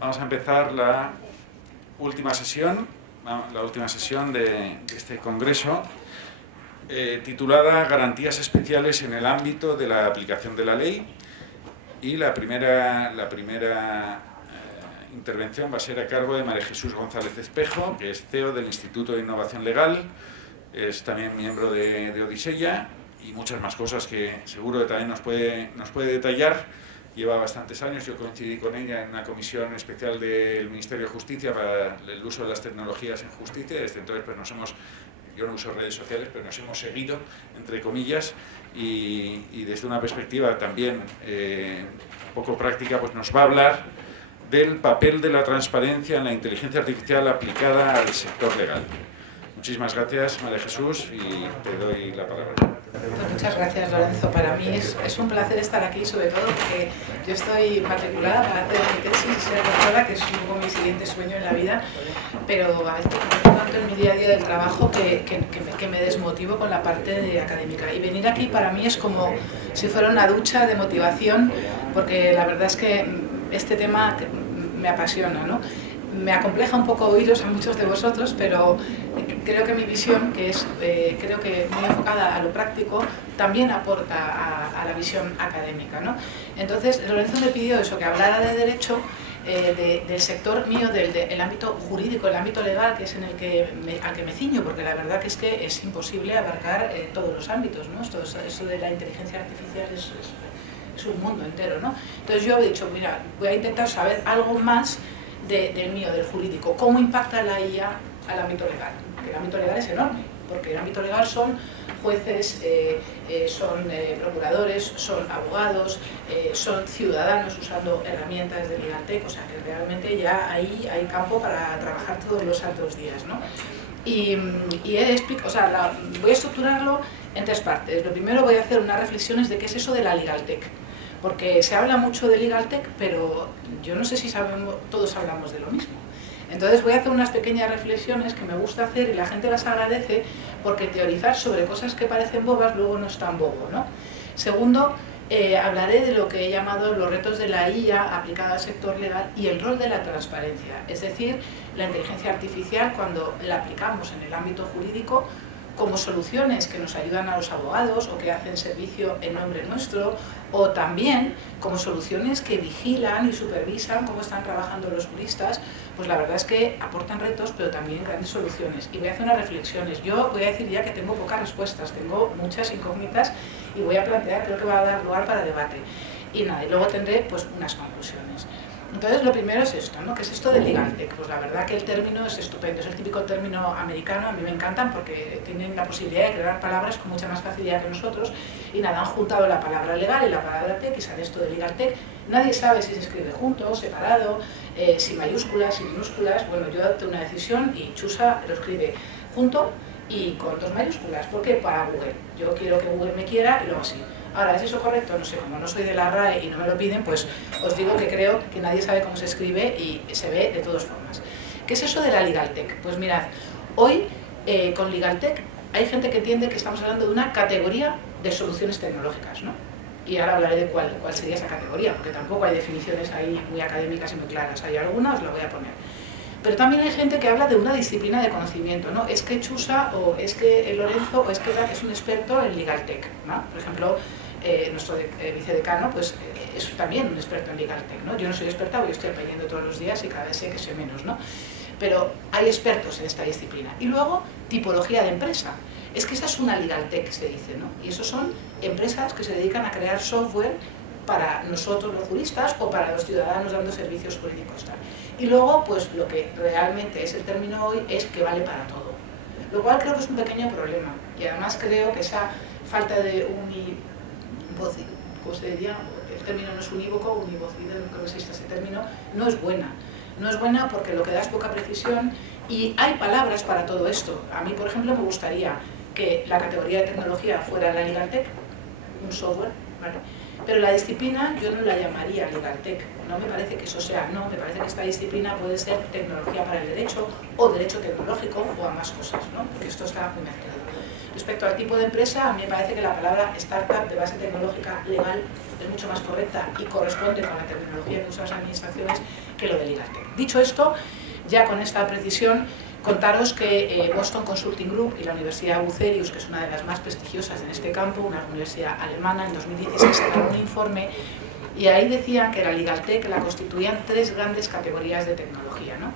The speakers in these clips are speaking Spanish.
Vamos a empezar la última sesión de este congreso, titulada Garantías especiales en el ámbito de la aplicación de la ley, y la primera intervención va a ser a cargo de María Jesús González Espejo, que es CEO del Instituto de Innovación Legal, es también miembro de Odisella y muchas más cosas que seguro que también nos puede detallar. Lleva bastantes años, yo coincidí con ella en una comisión especial del Ministerio de Justicia para el uso de las tecnologías en justicia. Desde entonces pues yo no uso redes sociales, pero nos hemos seguido, entre comillas, y desde una perspectiva también poco práctica, pues nos va a hablar del papel de la transparencia en la inteligencia artificial aplicada al sector legal. Muchísimas gracias, María Jesús, y te doy la palabra. Pues muchas gracias, Lorenzo. Para mí es un placer estar aquí, sobre todo porque yo estoy matriculada para hacer mi tesis y ser doctora, que es un poco mi siguiente sueño en la vida, pero a veces me tanto en mi día a día del trabajo que me desmotivo con la parte académica. Y venir aquí para mí es como si fuera una ducha de motivación, porque la verdad es que este tema me apasiona, ¿no? Me acompleja un poco oíros a muchos de vosotros, pero creo que mi visión, que es creo que muy enfocada a lo práctico, también aporta a la visión académica, ¿no? Entonces, Lorenzo me pidió eso, que hablara de derecho, del sector mío, del ámbito jurídico, el ámbito legal, que es en el al que me ciño, porque la verdad que es imposible abarcar todos los ámbitos, ¿no? Esto de la inteligencia artificial es un mundo entero, ¿no? Entonces yo he dicho, mira, voy a intentar saber algo más del mío, del jurídico, cómo impacta la IA al ámbito legal, que el ámbito legal es enorme, porque el ámbito legal son jueces, son procuradores, son abogados, son ciudadanos usando herramientas de LegalTech, o sea que realmente ya ahí hay campo para trabajar todos los santos días, ¿no? Y voy a estructurarlo en tres partes. Lo primero, voy a hacer unas reflexiones de qué es eso de la LegalTech, porque se habla mucho de LegalTech, pero yo no sé si todos hablamos de lo mismo. Entonces voy a hacer unas pequeñas reflexiones que me gusta hacer y la gente las agradece, porque teorizar sobre cosas que parecen bobas luego no es tan bobo, ¿no? Segundo, hablaré de lo que he llamado los retos de la IA aplicada al sector legal y el rol de la transparencia, es decir, la inteligencia artificial cuando la aplicamos en el ámbito jurídico como soluciones que nos ayudan a los abogados o que hacen servicio en nombre nuestro, o también como soluciones que vigilan y supervisan cómo están trabajando los juristas. Pues la verdad es que aportan retos, pero también grandes soluciones. Y voy a hacer unas reflexiones. Yo voy a decir ya que tengo pocas respuestas, tengo muchas incógnitas y voy a plantear, creo que va a dar lugar para debate. Y nada, y luego tendré pues unas conclusiones. Entonces, lo primero es esto, ¿no? ¿Qué es esto de LegalTech? Pues la verdad que el término es estupendo, es el típico término americano, a mí me encantan porque tienen la posibilidad de crear palabras con mucha más facilidad que nosotros, y nada, han juntado la palabra legal y la palabra tech y sale esto de LegalTech. Nadie sabe si se escribe junto, separado, si mayúsculas, si minúsculas. Bueno, yo adopté una decisión y Chusa lo escribe junto y con 2 mayúsculas. ¿Por qué? Para Google. Yo quiero que Google me quiera y luego así. Ahora, ¿es eso correcto? No sé, como no soy de la RAE y no me lo piden, pues os digo que creo que nadie sabe cómo se escribe y se ve de todas formas. ¿Qué es eso de la LegalTech? Pues mirad, hoy con LegalTech hay gente que entiende que estamos hablando de una categoría de soluciones tecnológicas, ¿no? Y ahora hablaré de cuál sería esa categoría, porque tampoco hay definiciones ahí muy académicas y muy claras. Hay algunas, os la voy a poner. Pero también hay gente que habla de una disciplina de conocimiento, ¿no? Es que Chusa, o es que Lorenzo, o es que es un experto en LegalTech, ¿no? Por ejemplo, nuestro vicedecano pues, es también un experto en LegalTech, ¿no? Yo no soy experta, yo estoy aprendiendo todos los días y cada vez sé que sé menos, ¿no? Pero hay expertos en esta disciplina. Y luego, tipología de empresa. Es que esa es una LegalTech, se dice, ¿no? Y eso son empresas que se dedican a crear software para nosotros los juristas o para los ciudadanos dando servicios jurídicos, tal. Y luego, pues lo que realmente es el término hoy es que vale para todo. Lo cual creo que es un pequeño problema. Y además creo que esa falta de ¿cómo se diría? El término no es unívoco, univocidad, creo que existe ese término, no es buena. No es buena porque lo que da es poca precisión y hay palabras para todo esto. A mí, por ejemplo, me gustaría que la categoría de tecnología fuera la LegalTech, un software, ¿vale? Pero la disciplina yo no la llamaría LegalTech, no me parece que eso sea, no, me parece que esta disciplina puede ser tecnología para el derecho o derecho tecnológico o ambas cosas, ¿no? Porque esto está muy mezclado. Respecto al tipo de empresa, a mí me parece que la palabra startup de base tecnológica legal es mucho más correcta y corresponde con la terminología que usan las administraciones que lo de LegalTech. Dicho esto, ya con esta precisión, contaros que Boston Consulting Group y la Universidad Bucerius, que es una de las más prestigiosas en este campo, una universidad alemana, en 2016 sacaron un informe y ahí decían que la LegalTech la constituían 3 grandes categorías de tecnología, ¿no?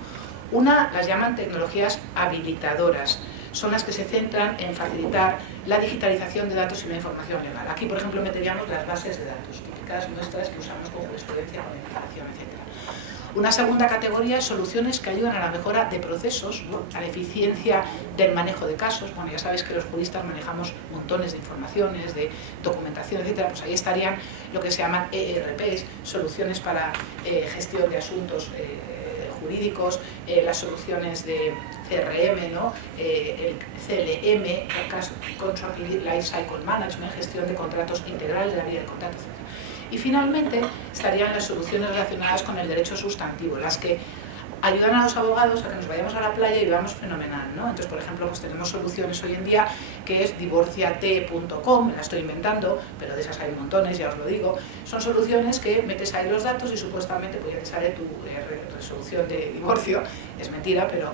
Una las llaman tecnologías habilitadoras, son las que se centran en facilitar la digitalización de datos y la información legal. Aquí, por ejemplo, meteríamos las bases de datos, típicas nuestras que usamos con jurisprudencia, con legislación, etc. Una segunda categoría es soluciones que ayudan a la mejora de procesos, ¿no? A la eficiencia del manejo de casos. Bueno, ya sabéis que los juristas manejamos montones de informaciones, de documentación, etc. Pues ahí estarían lo que se llaman ERPs, soluciones para gestión de asuntos jurídicos, las soluciones de CRM, ¿no? El CLM, Contract Lifecycle Management, gestión de contratos integral de la vida de contratos, etc. Y finalmente estarían las soluciones relacionadas con el derecho sustantivo, las que ayudan a los abogados a que nos vayamos a la playa y vivamos fenomenal, ¿no? Entonces, por ejemplo, pues tenemos soluciones hoy en día que es divorciate.com, la estoy inventando, pero de esas hay montones, ya os lo digo. Son soluciones que metes ahí los datos y supuestamente pues ya te sale tu resolución de divorcio. Es mentira, pero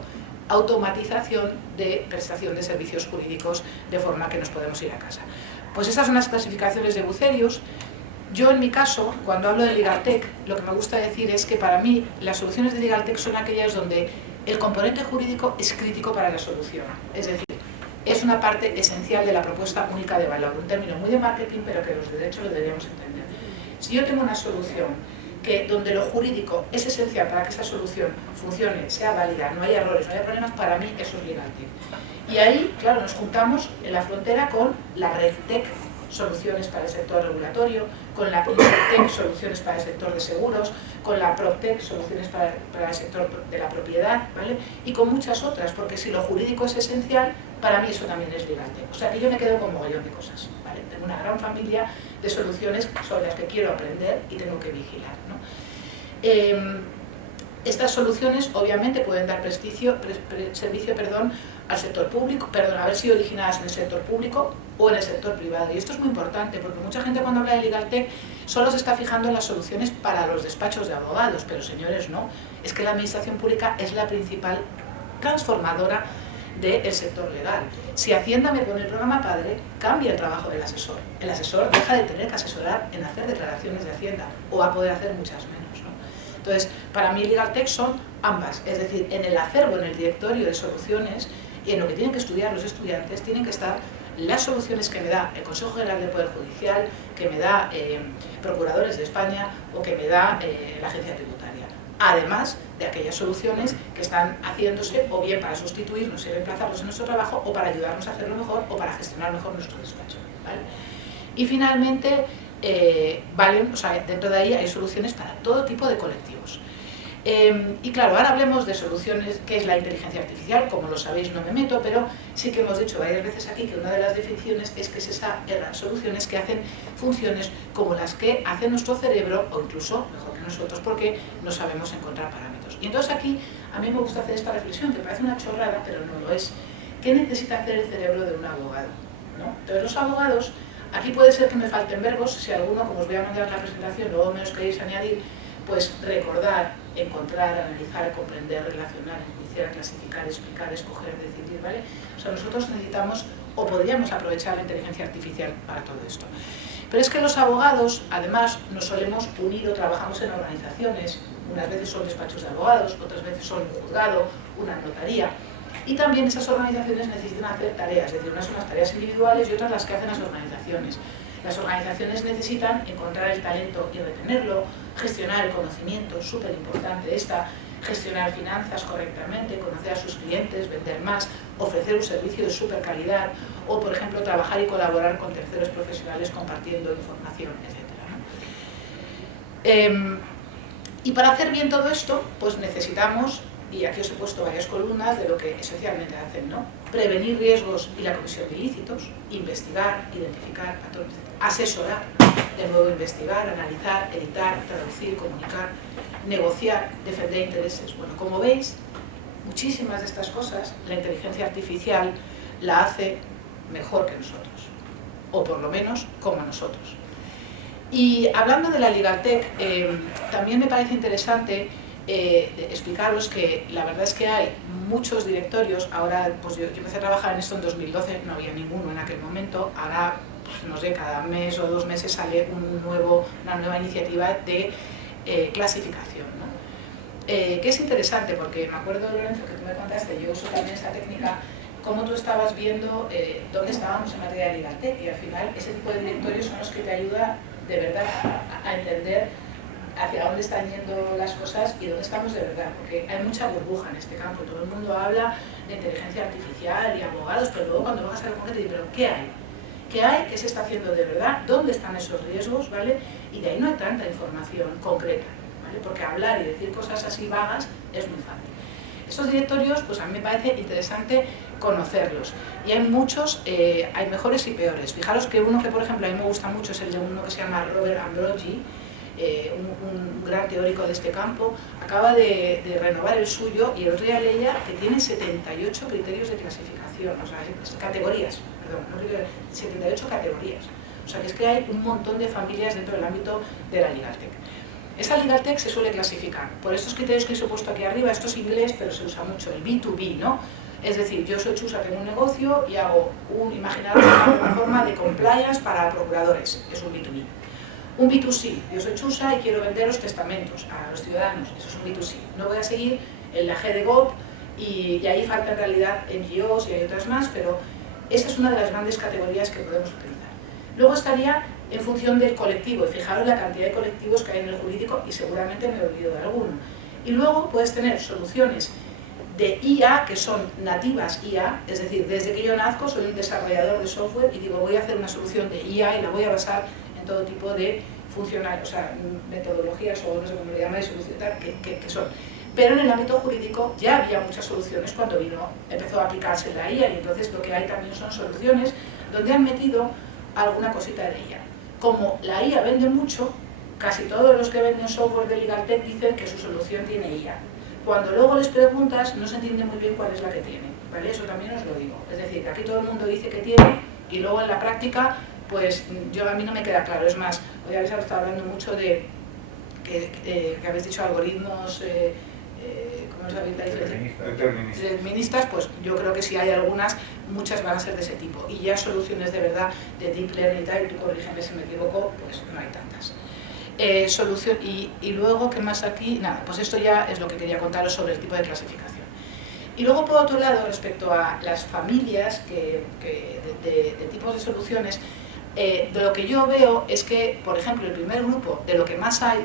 automatización de prestación de servicios jurídicos de forma que nos podemos ir a casa. Pues estas son las clasificaciones de Bucerius. Yo, en mi caso, cuando hablo de LegalTech, lo que me gusta decir es que para mí las soluciones de LegalTech son aquellas donde el componente jurídico es crítico para la solución. Es decir, es una parte esencial de la propuesta única de valor, un término muy de marketing, pero que los de derecho lo deberíamos entender. Si yo tengo una solución donde lo jurídico es esencial para que esta solución funcione, sea válida, no haya errores, no haya problemas, para mí eso es LegalTech. Y ahí, claro, nos juntamos en la frontera con la RegTech, soluciones para el sector regulatorio, con la InsurTech, soluciones para el sector de seguros, con la PropTech, soluciones para el sector de la propiedad, ¿vale? Y con muchas otras, porque si lo jurídico es esencial, para mí eso también es LegalTech. O sea que yo me quedo con un mogollón de cosas, ¿vale? Tengo una gran familia de soluciones sobre las que quiero aprender y tengo que vigilar, ¿no? Estas soluciones obviamente pueden dar servicio al sector público, haber sido originadas en el sector público o en el sector privado. Y esto es muy importante porque mucha gente cuando habla de LegalTech solo se está fijando en las soluciones para los despachos de abogados, pero señores, no. Es que la administración pública es la principal transformadora del sector legal. Si Hacienda me pone el programa Padre, cambia el trabajo del asesor. El asesor deja de tener que asesorar en hacer declaraciones de Hacienda o va a poder hacer muchas menos, ¿no? Entonces, para mí LegalTech son ambas, es decir, en el acervo, en el directorio de soluciones y en lo que tienen que estudiar los estudiantes, tienen que estar las soluciones que me da el Consejo General del Poder Judicial, que me da Procuradores de España o que me da la Agencia Tributaria. Además de aquellas soluciones que están haciéndose o bien para sustituirnos y reemplazarnos en nuestro trabajo o para ayudarnos a hacerlo mejor o para gestionar mejor nuestro despacho, ¿vale? Y finalmente, dentro de ahí hay soluciones para todo tipo de colectivos. Y claro, ahora hablemos de soluciones, que es la inteligencia artificial, como lo sabéis no me meto, pero sí que hemos dicho varias veces aquí que una de las definiciones es que es soluciones que hacen funciones como las que hace nuestro cerebro, o incluso mejor que nosotros, porque no sabemos encontrar parámetros. Y entonces aquí a mí me gusta hacer esta reflexión, que parece una chorrada, pero no lo es. ¿Qué necesita hacer el cerebro de un abogado? ¿No? Entonces los abogados, aquí puede ser que me falten verbos, si alguno, como os voy a mandar la presentación, luego me los queréis añadir, pues recordar, encontrar, analizar, comprender, relacionar, enjuiciar, clasificar, explicar, escoger, decidir, ¿vale? O sea, nosotros necesitamos o podríamos aprovechar la inteligencia artificial para todo esto. Pero es que los abogados, además, nos solemos unir o trabajamos en organizaciones, unas veces son despachos de abogados, otras veces son un juzgado, una notaría, y también esas organizaciones necesitan hacer tareas, es decir, unas son las tareas individuales y otras las que hacen las organizaciones. Las organizaciones necesitan encontrar el talento y retenerlo, gestionar el conocimiento, súper importante gestionar finanzas correctamente, conocer a sus clientes, vender más, ofrecer un servicio de súper calidad o, por ejemplo, trabajar y colaborar con terceros profesionales compartiendo información, etc. Y para hacer bien todo esto, pues necesitamos, y aquí os he puesto varias columnas de lo que esencialmente hacen, ¿no? Prevenir riesgos y la comisión de ilícitos, investigar, identificar patrones, etc. Asesorar, de nuevo investigar, analizar, editar, traducir, comunicar, negociar, defender intereses. Bueno, como veis, muchísimas de estas cosas la inteligencia artificial la hace mejor que nosotros, o por lo menos como nosotros. Y hablando de la Legaltech, también me parece interesante explicaros que la verdad es que hay muchos directorios. Ahora, pues yo empecé a trabajar en esto en 2012, no había ninguno en aquel momento. Ahora, pues, no sé, cada mes o 2 meses sale una nueva iniciativa de clasificación, ¿no? Que es interesante porque me acuerdo, Lorenzo, que tú me contaste, yo uso también esta técnica, cómo tú estabas viendo dónde estábamos en materia de Legaltech, y al final ese tipo de directorios son los que te ayudan de verdad a entender hacia dónde están yendo las cosas y dónde estamos de verdad, porque hay mucha burbuja en este campo. Todo el mundo habla de inteligencia artificial y abogados, pero luego cuando vas a lo concreto, pero ¿qué hay? ¿Qué hay? ¿Qué se está haciendo de verdad? ¿Dónde están esos riesgos? ¿Vale? Y de ahí no hay tanta información concreta, ¿vale? Porque hablar y decir cosas así vagas es muy fácil. Estos directorios, pues a mí me parece interesante conocerlos. Y hay muchos, hay mejores y peores. Fijaros que uno que, por ejemplo, a mí me gusta mucho es el de uno que se llama Robert Ambrogi, un gran teórico de este campo. Acaba de renovar el suyo y el otro día leía que tiene 78 criterios de clasificación, o sea, categorías, perdón, 78 categorías. O sea, que es que hay un montón de familias dentro del ámbito de la Legaltech. Esta Legaltech se suele clasificar por estos criterios que os he puesto aquí arriba. Esto es inglés, pero se usa mucho, el B2B, ¿no? Es decir, yo soy chusa, tengo un negocio y hago imaginaros una plataforma de compliance para procuradores, es un B2B. Un B2C, yo soy chusa y quiero vender los testamentos a los ciudadanos, eso es un B2C. No voy a seguir en la G de GOP y ahí falta en realidad NGOs y hay otras más, pero esa es una de las grandes categorías que podemos utilizar. Luego estaría en función del colectivo, y fijaros la cantidad de colectivos que hay en el jurídico y seguramente me he olvidado de alguno. Y luego puedes tener soluciones de IA que son nativas IA, es decir, desde que yo nazco soy un desarrollador de software y digo voy a hacer una solución de IA y la voy a basar en todo tipo de funcionarios, o sea, metodologías o no sé cómo le llamáis, que son. Pero en el ámbito jurídico ya había muchas soluciones cuando empezó a aplicarse la IA, y entonces lo que hay también son soluciones donde han metido alguna cosita de IA. Como la IA vende mucho, casi todos los que venden software de Legaltech dicen que su solución tiene IA. Cuando luego les preguntas, no se entiende muy bien cuál es la que tiene, ¿vale? Eso también os lo digo. Es decir, que aquí todo el mundo dice que tiene y luego en la práctica, pues a mí no me queda claro. Es más, hoy habéis estado hablando mucho de que habéis dicho algoritmos, ¿cómo sabéis la diferencia? Deterministas, pues yo creo que si hay algunas, muchas van a ser de ese tipo. Y ya soluciones de verdad de deep learning y tal, tú corrígeme si me equivoco, pues no hay tantas. Y luego, ¿qué más aquí? Nada, pues esto ya es lo que quería contaros sobre el tipo de clasificación. Y luego, por otro lado, respecto a las familias de tipos de soluciones, de lo que yo veo es que, por ejemplo, el primer grupo, de lo que más hay,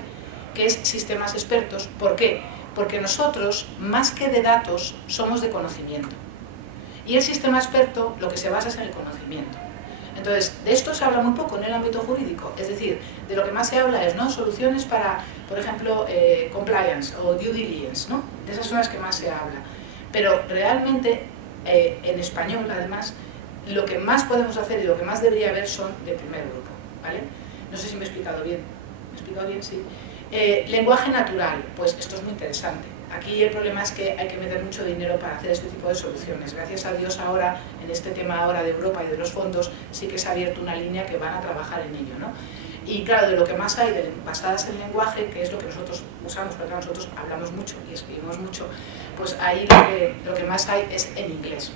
que es sistemas expertos. ¿Por qué? Porque nosotros, más que de datos, somos de conocimiento. Y el sistema experto lo que se basa es en el conocimiento. Entonces, de esto se habla muy poco en el ámbito jurídico, es decir, de lo que más se habla es, ¿no?, soluciones para, por ejemplo, compliance o due diligence, ¿no? De esas son las que más se habla. Pero realmente, en español, además, lo que más podemos hacer y lo que más debería haber son del primer grupo, ¿vale? No sé si me he explicado bien. ¿Me he explicado bien? Sí. Lenguaje natural, pues esto es muy interesante. Aquí el problema es que hay que meter mucho dinero para hacer este tipo de soluciones. Gracias a Dios ahora, en este tema ahora de Europa y de los fondos, sí que se ha abierto una línea que van a trabajar en ello, ¿no? Y claro, de lo que más hay basadas en lenguaje, que es lo que nosotros usamos, porque nosotros hablamos mucho y escribimos mucho, pues ahí lo que más hay es en inglés.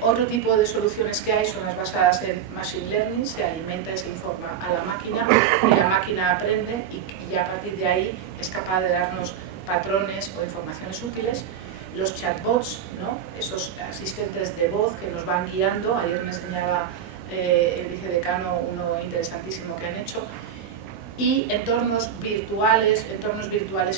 Otro tipo de soluciones que hay son las basadas en Machine Learning, se alimenta y se informa a la máquina y la máquina aprende y a partir de ahí es capaz de darnos patrones o informaciones útiles. Los chatbots, ¿no?, esos asistentes de voz que nos van guiando. Ayer me enseñaba el vicedecano uno interesantísimo que han hecho. Y entornos virtuales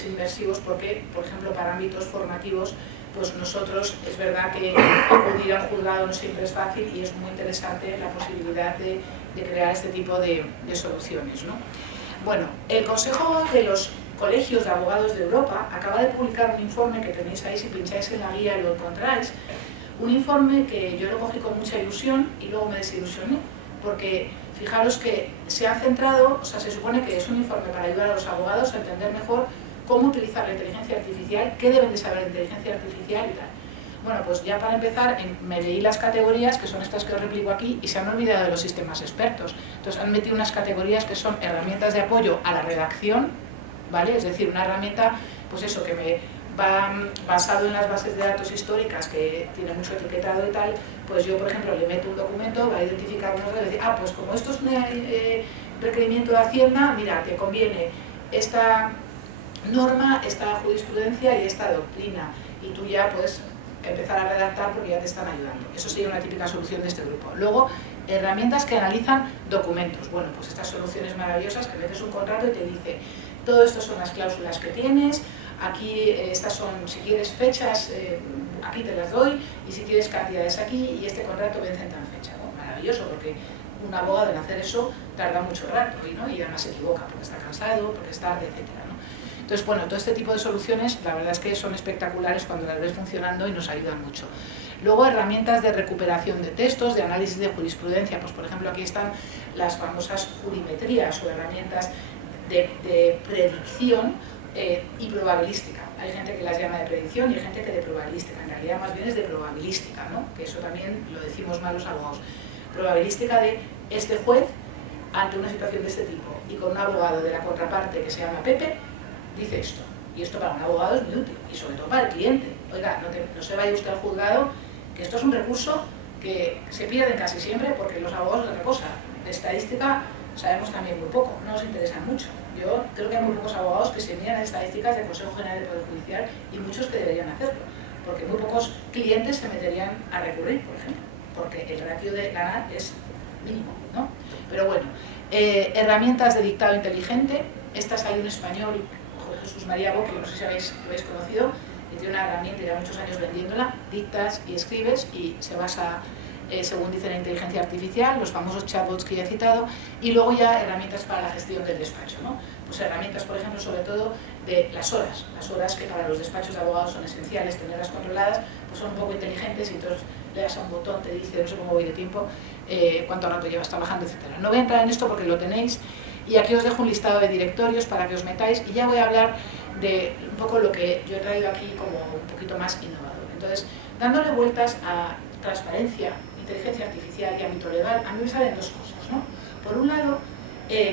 inmersivos, porque, por ejemplo, para ámbitos formativos, pues nosotros, es verdad que acudir al juzgado no siempre es fácil y es muy interesante la posibilidad de crear este tipo de soluciones, ¿no? Bueno, el Consejo de los Colegios de Abogados de Europa acaba de publicar un informe que tenéis ahí, si pincháis en la guía lo encontráis, un informe que yo lo cogí con mucha ilusión y luego me desilusioné, porque fijaros que se ha centrado, o sea, se supone que es un informe para ayudar a los abogados a entender mejor cómo utilizar la inteligencia artificial, qué deben de saber de inteligencia artificial y tal. Bueno, pues ya para empezar, me leí las categorías, que son estas que os replico aquí, y se han olvidado de los sistemas expertos. Entonces han metido unas categorías que son herramientas de apoyo a la redacción, ¿vale? Es decir, una herramienta, pues eso, que me va basado en las bases de datos históricas, que tiene mucho etiquetado y tal, pues yo, por ejemplo, le meto un documento, va a identificar unos datos y decir, pues como esto es un requerimiento de Hacienda, mira, te conviene esta norma, esta jurisprudencia y esta doctrina, y tú ya puedes empezar a redactar porque ya te están ayudando. Eso sería una típica solución de este grupo. Luego, herramientas que analizan documentos. Bueno, pues estas soluciones maravillosas que metes un contrato y te dice, todo esto son las cláusulas que tienes, aquí estas son, si quieres fechas, aquí te las doy, y si quieres cantidades aquí, y este contrato vence en tan fecha. Bueno, maravilloso, porque un abogado en hacer eso tarda mucho rato, ¿no? Y además se equivoca porque está cansado, porque es tarde, etcétera, ¿no? Entonces, bueno, todo este tipo de soluciones, la verdad es que son espectaculares cuando las ves funcionando y nos ayudan mucho. Luego, herramientas de recuperación de textos, de análisis de jurisprudencia, pues por ejemplo aquí están las famosas jurimetrías o herramientas de predicción y probabilística. Hay gente que las llama de predicción y hay gente que de probabilística. En realidad más bien es de probabilística, ¿no? Que eso también lo decimos mal los abogados. Probabilística de este juez ante una situación de este tipo y con un abogado de la contraparte que se llama Pepe dice esto, y esto para un abogado es muy útil, y sobre todo para el cliente. Oiga, no se vaya usted al juzgado, que esto es un recurso que se pierde casi siempre porque los abogados de otra cosa. De estadística sabemos también muy poco, no nos interesa mucho. Yo creo que hay muy pocos abogados que se miran estadísticas del Consejo General del Poder Judicial y muchos que deberían hacerlo, porque muy pocos clientes se meterían a recurrir, por ejemplo, porque el ratio de ganar es mínimo, ¿no? Pero bueno, herramientas de dictado inteligente, estas hay un español, Jesús María Boque, no sé si lo habéis conocido, que tiene una herramienta, lleva muchos años vendiéndola, dictas y escribes y se basa, según dice la inteligencia artificial, los famosos chatbots que ya he citado, y luego ya herramientas para la gestión del despacho, ¿no? Pues herramientas, por ejemplo, sobre todo de las horas que para los despachos de abogados son esenciales, tenerlas controladas, pues son un poco inteligentes y entonces le das a un botón, te dice, no sé cómo voy de tiempo, cuánto rato llevas trabajando, etc. No voy a entrar en esto porque lo tenéis. Y aquí os dejo un listado de directorios para que os metáis y ya voy a hablar de un poco lo que yo he traído aquí como un poquito más innovador. Entonces, dándole vueltas a transparencia, inteligencia artificial y ámbito legal, a mí me salen dos cosas, ¿no? Por un lado,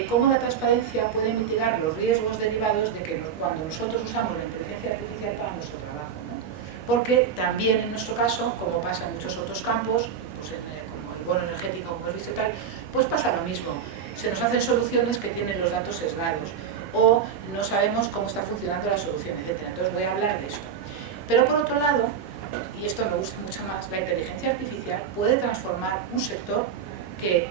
cómo la transparencia puede mitigar los riesgos derivados de que cuando nosotros usamos la inteligencia artificial para nuestro trabajo, ¿no? Porque también en nuestro caso, como pasa en muchos otros campos, pues como el bono energético, como hemos visto y tal, pues pasa lo mismo. Se nos hacen soluciones que tienen los datos sesgados o no sabemos cómo está funcionando la solución, etc. Entonces voy a hablar de esto. Pero por otro lado, y esto me gusta mucho más, la inteligencia artificial puede transformar un sector que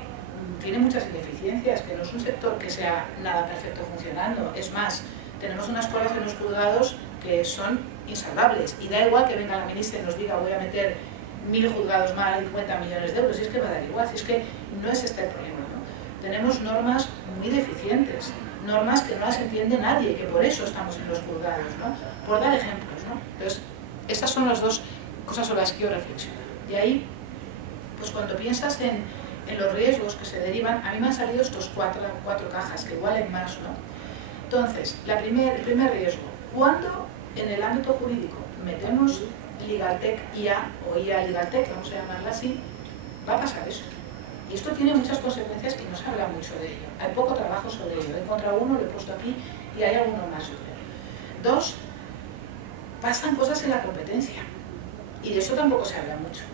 tiene muchas ineficiencias, que no es un sector que sea nada perfecto funcionando. Es más, tenemos unas colas en los juzgados que son insalvables y da igual que venga la ministra y nos diga voy a meter 1000 juzgados más, 50 millones de euros, si es que va a dar igual, si es que no es este el problema. Tenemos normas muy deficientes, normas que no las entiende nadie, que por eso estamos en los juzgados, ¿no? Por dar ejemplos, ¿no? Entonces, estas son las dos cosas sobre las que yo reflexiono. Y ahí, pues cuando piensas en los riesgos que se derivan, a mí me han salido estos cuatro cajas, que igualen más, ¿no? Entonces, el primer riesgo, cuando en el ámbito jurídico metemos Legaltech IA o IA Legaltech, vamos a llamarla así, va a pasar eso. Y esto tiene muchas consecuencias y no se habla mucho de ello. Hay poco trabajo sobre ello. He encontrado uno, lo he puesto aquí y hay alguno más sobre ello. Dos, pasan cosas en la competencia y de eso tampoco se habla mucho.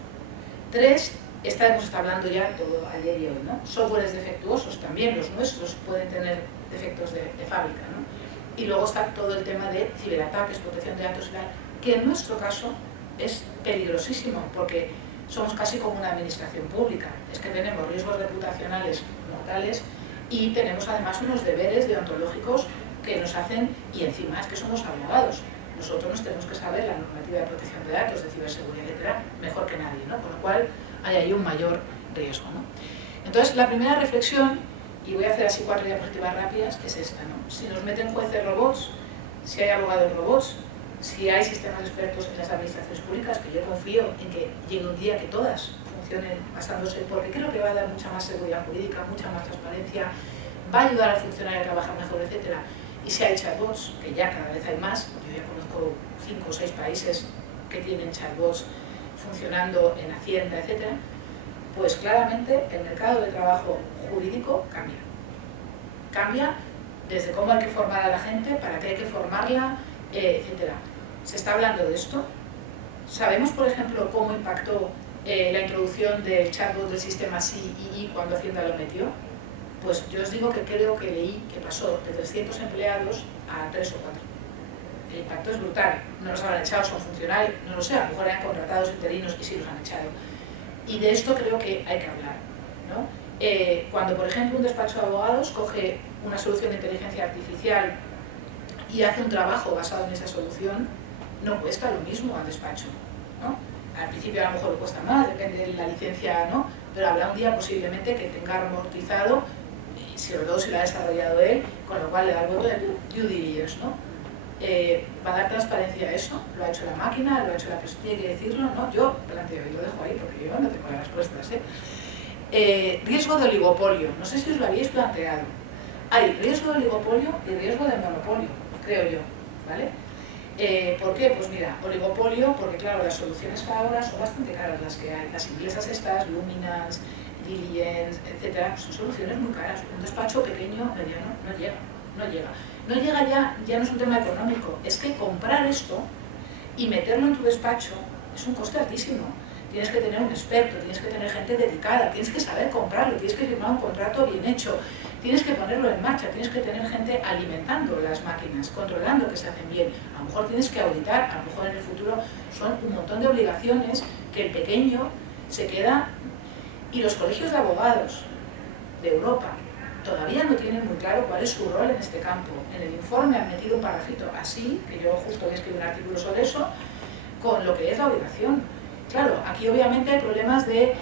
Tres, hemos estado hablando ya todo ayer y hoy, ¿no? Softwares defectuosos también, los nuestros pueden tener defectos de fábrica, ¿no? Y luego está todo el tema de ciberataques, protección de datos y tal, que en nuestro caso es peligrosísimo porque somos casi como una administración pública, es que tenemos riesgos reputacionales mortales y tenemos además unos deberes deontológicos que nos hacen, y encima es que somos abogados, nosotros nos tenemos que saber la normativa de protección de datos, de ciberseguridad, etcétera, mejor que nadie, ¿no? Con lo cual hay ahí un mayor riesgo, ¿no? Entonces, la primera reflexión, y voy a hacer así 4 diapositivas rápidas, es esta, ¿no? Si nos meten jueces robots, si hay abogados robots, si hay sistemas expertos en las administraciones públicas, que yo confío en que llegue un día que todas funcionen basándose, porque creo que va a dar mucha más seguridad jurídica, mucha más transparencia, va a ayudar al funcionario a trabajar mejor, etcétera. Y si hay chatbots, que ya cada vez hay más, yo ya conozco 5 o 6 países que tienen chatbots funcionando en Hacienda, etcétera, pues claramente el mercado de trabajo jurídico cambia. Cambia desde cómo hay que formar a la gente, para qué hay que formarla, etcétera. ¿Se está hablando de esto? ¿Sabemos, por ejemplo, cómo impactó la introducción del chatbot del sistema CII cuando Hacienda lo metió? Pues yo os digo que creo que leí que pasó de 300 empleados a 3 o 4. El impacto es brutal. No los habrán echado, son funcionarios, no lo sé, a lo mejor eran contratados interinos y sí los han echado. Y de esto creo que hay que hablar, ¿no? Cuando, por ejemplo, un despacho de abogados coge una solución de inteligencia artificial y hace un trabajo basado en esa solución, no cuesta lo mismo al despacho, ¿no? Al principio a lo mejor le cuesta más, depende de la licencia, ¿no? Pero habrá un día posiblemente que tenga amortizado, y sobre todo si lo ha desarrollado él, con lo cual le da el voto de due diligence, ¿no? ¿Va a dar transparencia a eso? ¿Lo ha hecho la máquina? ¿Lo ha hecho la persona? ¿Tiene que decirlo? ¿No? Yo planteo y lo dejo ahí porque yo no tengo las respuestas, riesgo de oligopolio. No sé si os lo habéis planteado. Hay riesgo de oligopolio y riesgo de monopolio, creo yo, ¿vale? ¿Por qué? Pues mira, oligopolio, porque claro, las soluciones ahora son bastante caras las que hay. Las inglesas estas, Luminance, Diligence, etcétera, son soluciones muy caras. Un despacho pequeño, mediano, no llega. No llega ya no es un tema económico, es que comprar esto y meterlo en tu despacho es un coste altísimo. Tienes que tener un experto, tienes que tener gente dedicada, tienes que saber comprarlo, tienes que firmar un contrato bien hecho, tienes que ponerlo en marcha, tienes que tener gente alimentando las máquinas, controlando que se hacen bien. A lo mejor tienes que auditar, a lo mejor en el futuro son un montón de obligaciones que el pequeño se queda. Y los colegios de abogados de Europa todavía no tienen muy claro cuál es su rol en este campo. En el informe han metido un parrafito así, que yo justo voy a escribir un artículo sobre eso, con lo que es la obligación. Claro, aquí obviamente hay problemas de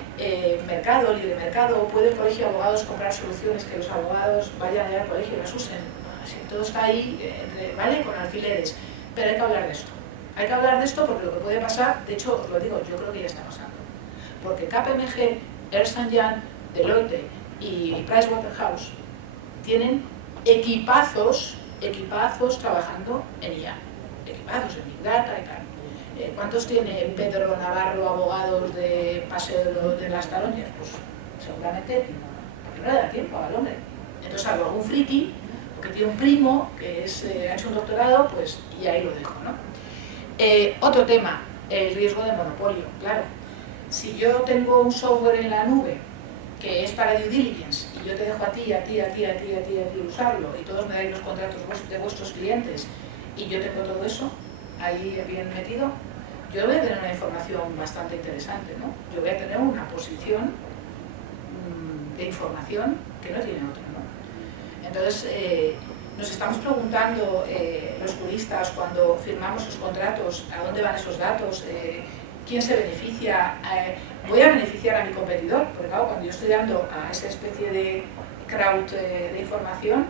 mercado, libre mercado. ¿Puede el colegio de abogados comprar soluciones que los abogados vayan al colegio y las usen? Así, todo está ahí, ¿vale? Con alfileres. Pero hay que hablar de esto. Hay que hablar de esto porque lo que puede pasar, de hecho, os lo digo, yo creo que ya está pasando. Porque KPMG, Ernst & Young, Deloitte y Pricewaterhouse tienen equipazos trabajando en IA. Equipazos en Big Data y tal. ¿Cuántos tiene Pedro Navarro, abogados de Paseo de las Taroñas? Pues seguramente no le da tiempo al hombre. Entonces algo, algún friki, porque tiene un primo que ha hecho un doctorado, pues y ahí lo dejo, ¿no? Otro tema, el riesgo de monopolio, claro. Si yo tengo un software en la nube que es para due diligence y yo te dejo a ti usarlo y todos me dais los contratos de vuestros clientes y yo tengo todo eso ahí bien metido, yo voy a tener una información bastante interesante, ¿no? Yo voy a tener una posición de información que no tiene otro, ¿no? Entonces, nos estamos preguntando los juristas cuando firmamos los contratos, ¿a dónde van esos datos? ¿Quién se beneficia? ¿Voy a beneficiar a mi competidor? Porque claro, cuando yo estoy dando a esa especie de crowd de información,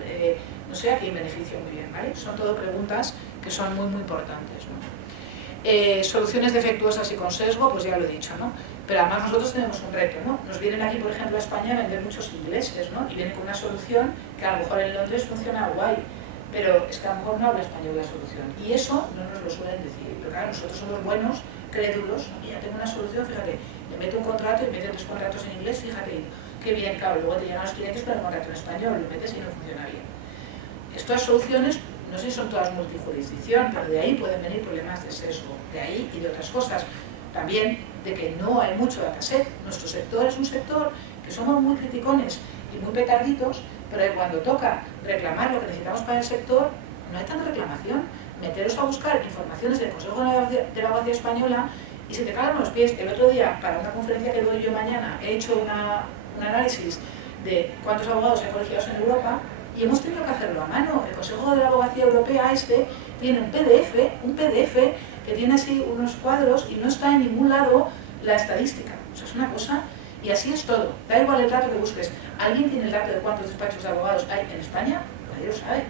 no sé a quién beneficio muy bien, ¿vale? Son todo preguntas que son muy importantes, ¿no? Soluciones defectuosas y con sesgo, pues ya lo he dicho, ¿no? Pero además nosotros tenemos un reto, ¿no? Nos vienen aquí, por ejemplo, a España a vender muchos ingleses, ¿no? Y vienen con una solución que a lo mejor en Londres funciona guay, pero es que a lo mejor no habla español la solución. Y eso no nos lo suelen decir. Pero claro, nosotros somos buenos, crédulos, y ya tengo una solución, fíjate, le meto un contrato y meto 3 contratos en inglés, fíjate, qué bien, claro, luego te llegan los clientes para el contrato en español, lo metes y no funciona bien. Estas soluciones, no sé si son todas multijurisdicción, pero de ahí pueden venir problemas de sesgo, de ahí y de otras cosas. También de que no hay mucho dataset. Nuestro sector es un sector que somos muy criticones y muy petarditos, pero que cuando toca reclamar lo que necesitamos para el sector, no hay tanta reclamación. Meteros a buscar informaciones del Consejo de la Abogacía Española y se te cagan los pies. El otro día, para una conferencia que doy yo mañana, he hecho un análisis de cuántos abogados hay colegiados en Europa y hemos tenido que hacerlo a mano. El Consejo de la Abogacía Europea tiene un PDF que tiene así unos cuadros y no está en ningún lado la estadística. O sea, es una cosa, y así es todo. Da igual el dato que busques. ¿Alguien tiene el dato de cuántos despachos de abogados hay en España? Nadie lo sabe.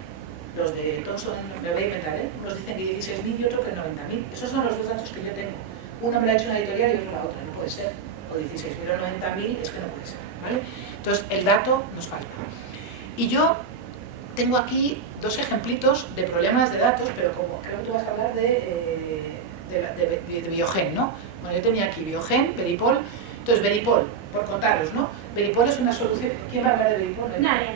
Los de Thomson, me voy a inventar, unos dicen que 16.000 y otro que 90.000. Esos son los dos datos que yo tengo. Uno me lo ha hecho una editorial y otro la otra. No puede ser. O 16.000 o 90.000 es que no puede ser, ¿vale? Entonces, el dato nos falta. Y yo tengo aquí 2 ejemplitos de problemas de datos, pero como creo que tú vas a hablar de Biogen, ¿no? Bueno, yo tenía aquí Biogen, Veripol. Entonces, Veripol, por contaros, ¿no? Veripol es una solución... ¿Quién va a hablar de Veripol? Nadie.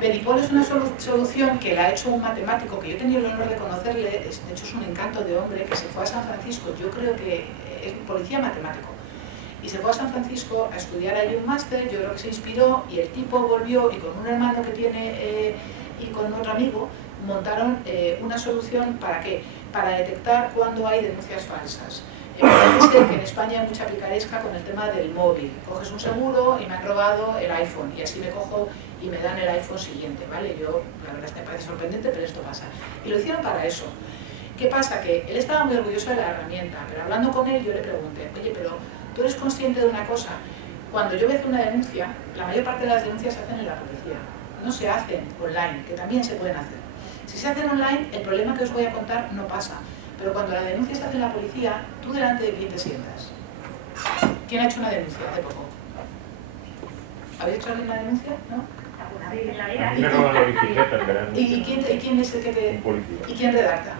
Veripol es una solución que la ha hecho un matemático que yo he tenido el honor de conocerle, de hecho es un encanto de hombre, que se fue a San Francisco, yo creo que es policía matemático, y se fue a San Francisco a estudiar ahí un máster, yo creo que se inspiró, y el tipo volvió, y con un hermano que tiene y con otro amigo, montaron una solución, ¿para qué? Para detectar cuando hay denuncias falsas. Parece ser que en España hay mucha picaresca con el tema del móvil. Coges un seguro y me han robado el iPhone, y así me cojo y me dan el iPhone siguiente, ¿vale? Yo, la verdad es que me parece sorprendente, pero esto pasa. Y lo hicieron para eso. ¿Qué pasa? Que él estaba muy orgulloso de la herramienta, pero hablando con él yo le pregunté, oye, pero ¿tú eres consciente de una cosa? Cuando yo veo una denuncia, la mayor parte de las denuncias se hacen en la policía, no se hacen online, que también se pueden hacer. Si se hacen online, el problema que os voy a contar no pasa. Pero cuando la denuncia se hace en la policía, ¿tú delante de quién te sientas? ¿Quién ha hecho una denuncia hace poco? ¿Habéis hecho alguna denuncia? ¿No? ¿Y quién es el que te... ¿Y quién redacta?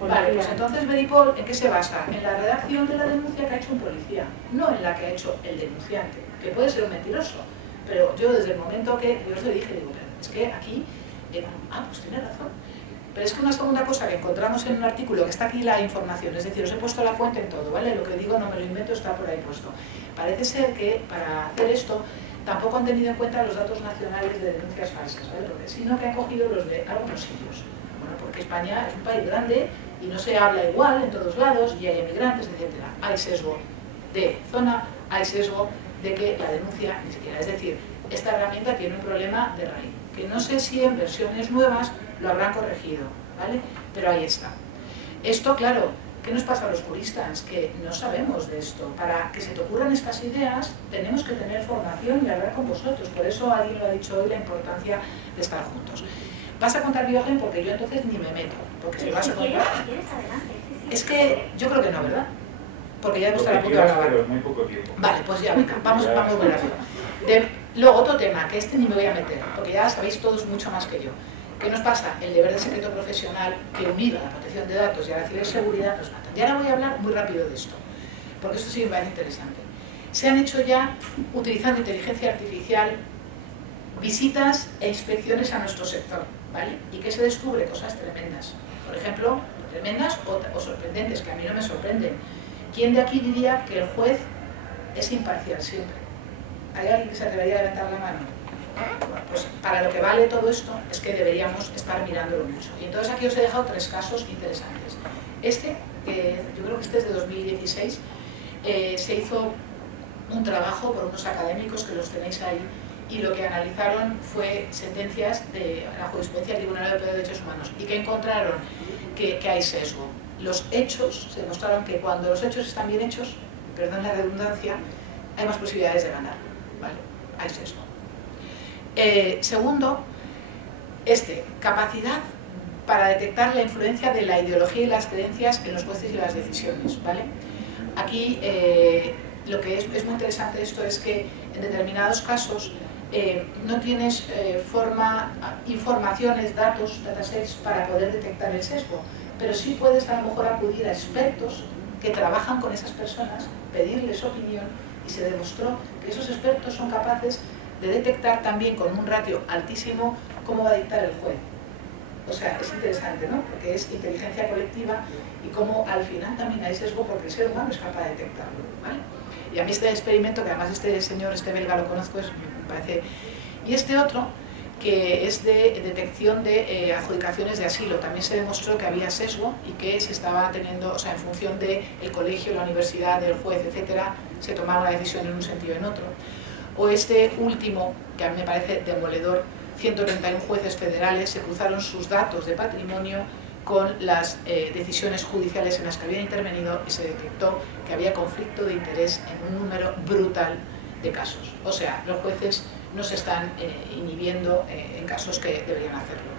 Vale, pues entonces Veripol, ¿en qué se basa? En la redacción de la denuncia que ha hecho un policía, no en la que ha hecho el denunciante, que puede ser un mentiroso. Pero yo desde el momento que yo os lo dije, digo, pero es que aquí, pues tiene razón. Pero es que una segunda cosa que encontramos en un artículo, que está aquí la información, es decir, os he puesto la fuente en todo, ¿vale? Lo que digo no me lo invento, está por ahí puesto. Parece ser que para hacer esto tampoco han tenido en cuenta los datos nacionales de denuncias falsas, ¿vale? Porque sino que han cogido los de algunos sitios. Bueno, porque España es un país grande y no se habla igual en todos lados y hay emigrantes, etc. Hay sesgo de zona, hay sesgo de que la denuncia ni siquiera. Es decir, esta herramienta tiene un problema de raíz, que no sé si en versiones nuevas lo habrán corregido, ¿vale? Pero ahí está. Esto, claro, ¿qué nos pasa a los juristas? Que no sabemos de esto. Para que se te ocurran estas ideas, tenemos que tener formación y hablar con vosotros. Por eso alguien lo ha dicho hoy, la importancia de estar juntos. ¿Vas a contar Biogen? Porque yo entonces ni me meto. Porque si vas a contar... Es que yo creo que no, ¿verdad? Porque ya hemos estado a punto de acabar. Muy poco tiempo. Vale, pues ya, venga, vamos muy rápido. Luego otro tema, que este ni me voy a meter, porque ya sabéis todos mucho más que yo. ¿Qué nos pasa? El deber de secreto profesional que unido a la protección de datos y a la ciberseguridad nos matan. Y ahora voy a hablar muy rápido de esto, porque esto sí me parece interesante. Se han hecho ya, utilizando inteligencia artificial, visitas e inspecciones a nuestro sector, ¿vale? Y que se descubre cosas tremendas. Por ejemplo, tremendas o sorprendentes, que a mí no me sorprenden. ¿Quién de aquí diría que el juez es imparcial siempre? ¿Hay alguien que se atrevería a levantar la mano? Bueno, pues para lo que vale todo esto es que deberíamos estar mirándolo mucho. Y entonces aquí os he dejado 3 casos interesantes. Yo creo que este es de 2016, se hizo un trabajo por unos académicos que los tenéis ahí, y lo que analizaron fue sentencias de la jurisprudencia del Tribunal Europeo de Derechos Humanos, y que encontraron que hay sesgo. Los hechos, se demostraron que cuando los hechos están bien hechos, perdón la redundancia, hay más posibilidades de ganar, ¿vale? Hay sesgo. Segundo, capacidad para detectar la influencia de la ideología y las creencias en los jueces y las decisiones, ¿vale? Aquí lo que es muy interesante esto es que en determinados casos no tienes informaciones, datos, datasets para poder detectar el sesgo, pero sí puedes a lo mejor acudir a expertos que trabajan con esas personas, pedirles opinión, y se demostró que esos expertos son capaces de detectar también con un ratio altísimo cómo va a dictar el juez. O sea, es interesante, ¿no? Porque es inteligencia colectiva y cómo al final también hay sesgo porque el ser humano es capaz de detectarlo, ¿vale? Y a mí este experimento, que además este señor, este belga lo conozco, me parece... Y este otro, que es de detección de adjudicaciones de asilo, también se demostró que había sesgo y que se estaba teniendo, o sea, en función del colegio, la universidad, del juez, etcétera, se tomaba una decisión en un sentido o en otro. O este último, que a mí me parece demoledor, 131 jueces federales se cruzaron sus datos de patrimonio con las decisiones judiciales en las que habían intervenido y se detectó que había conflicto de interés en un número brutal de casos. O sea, los jueces no se están inhibiendo en casos que deberían hacerlo.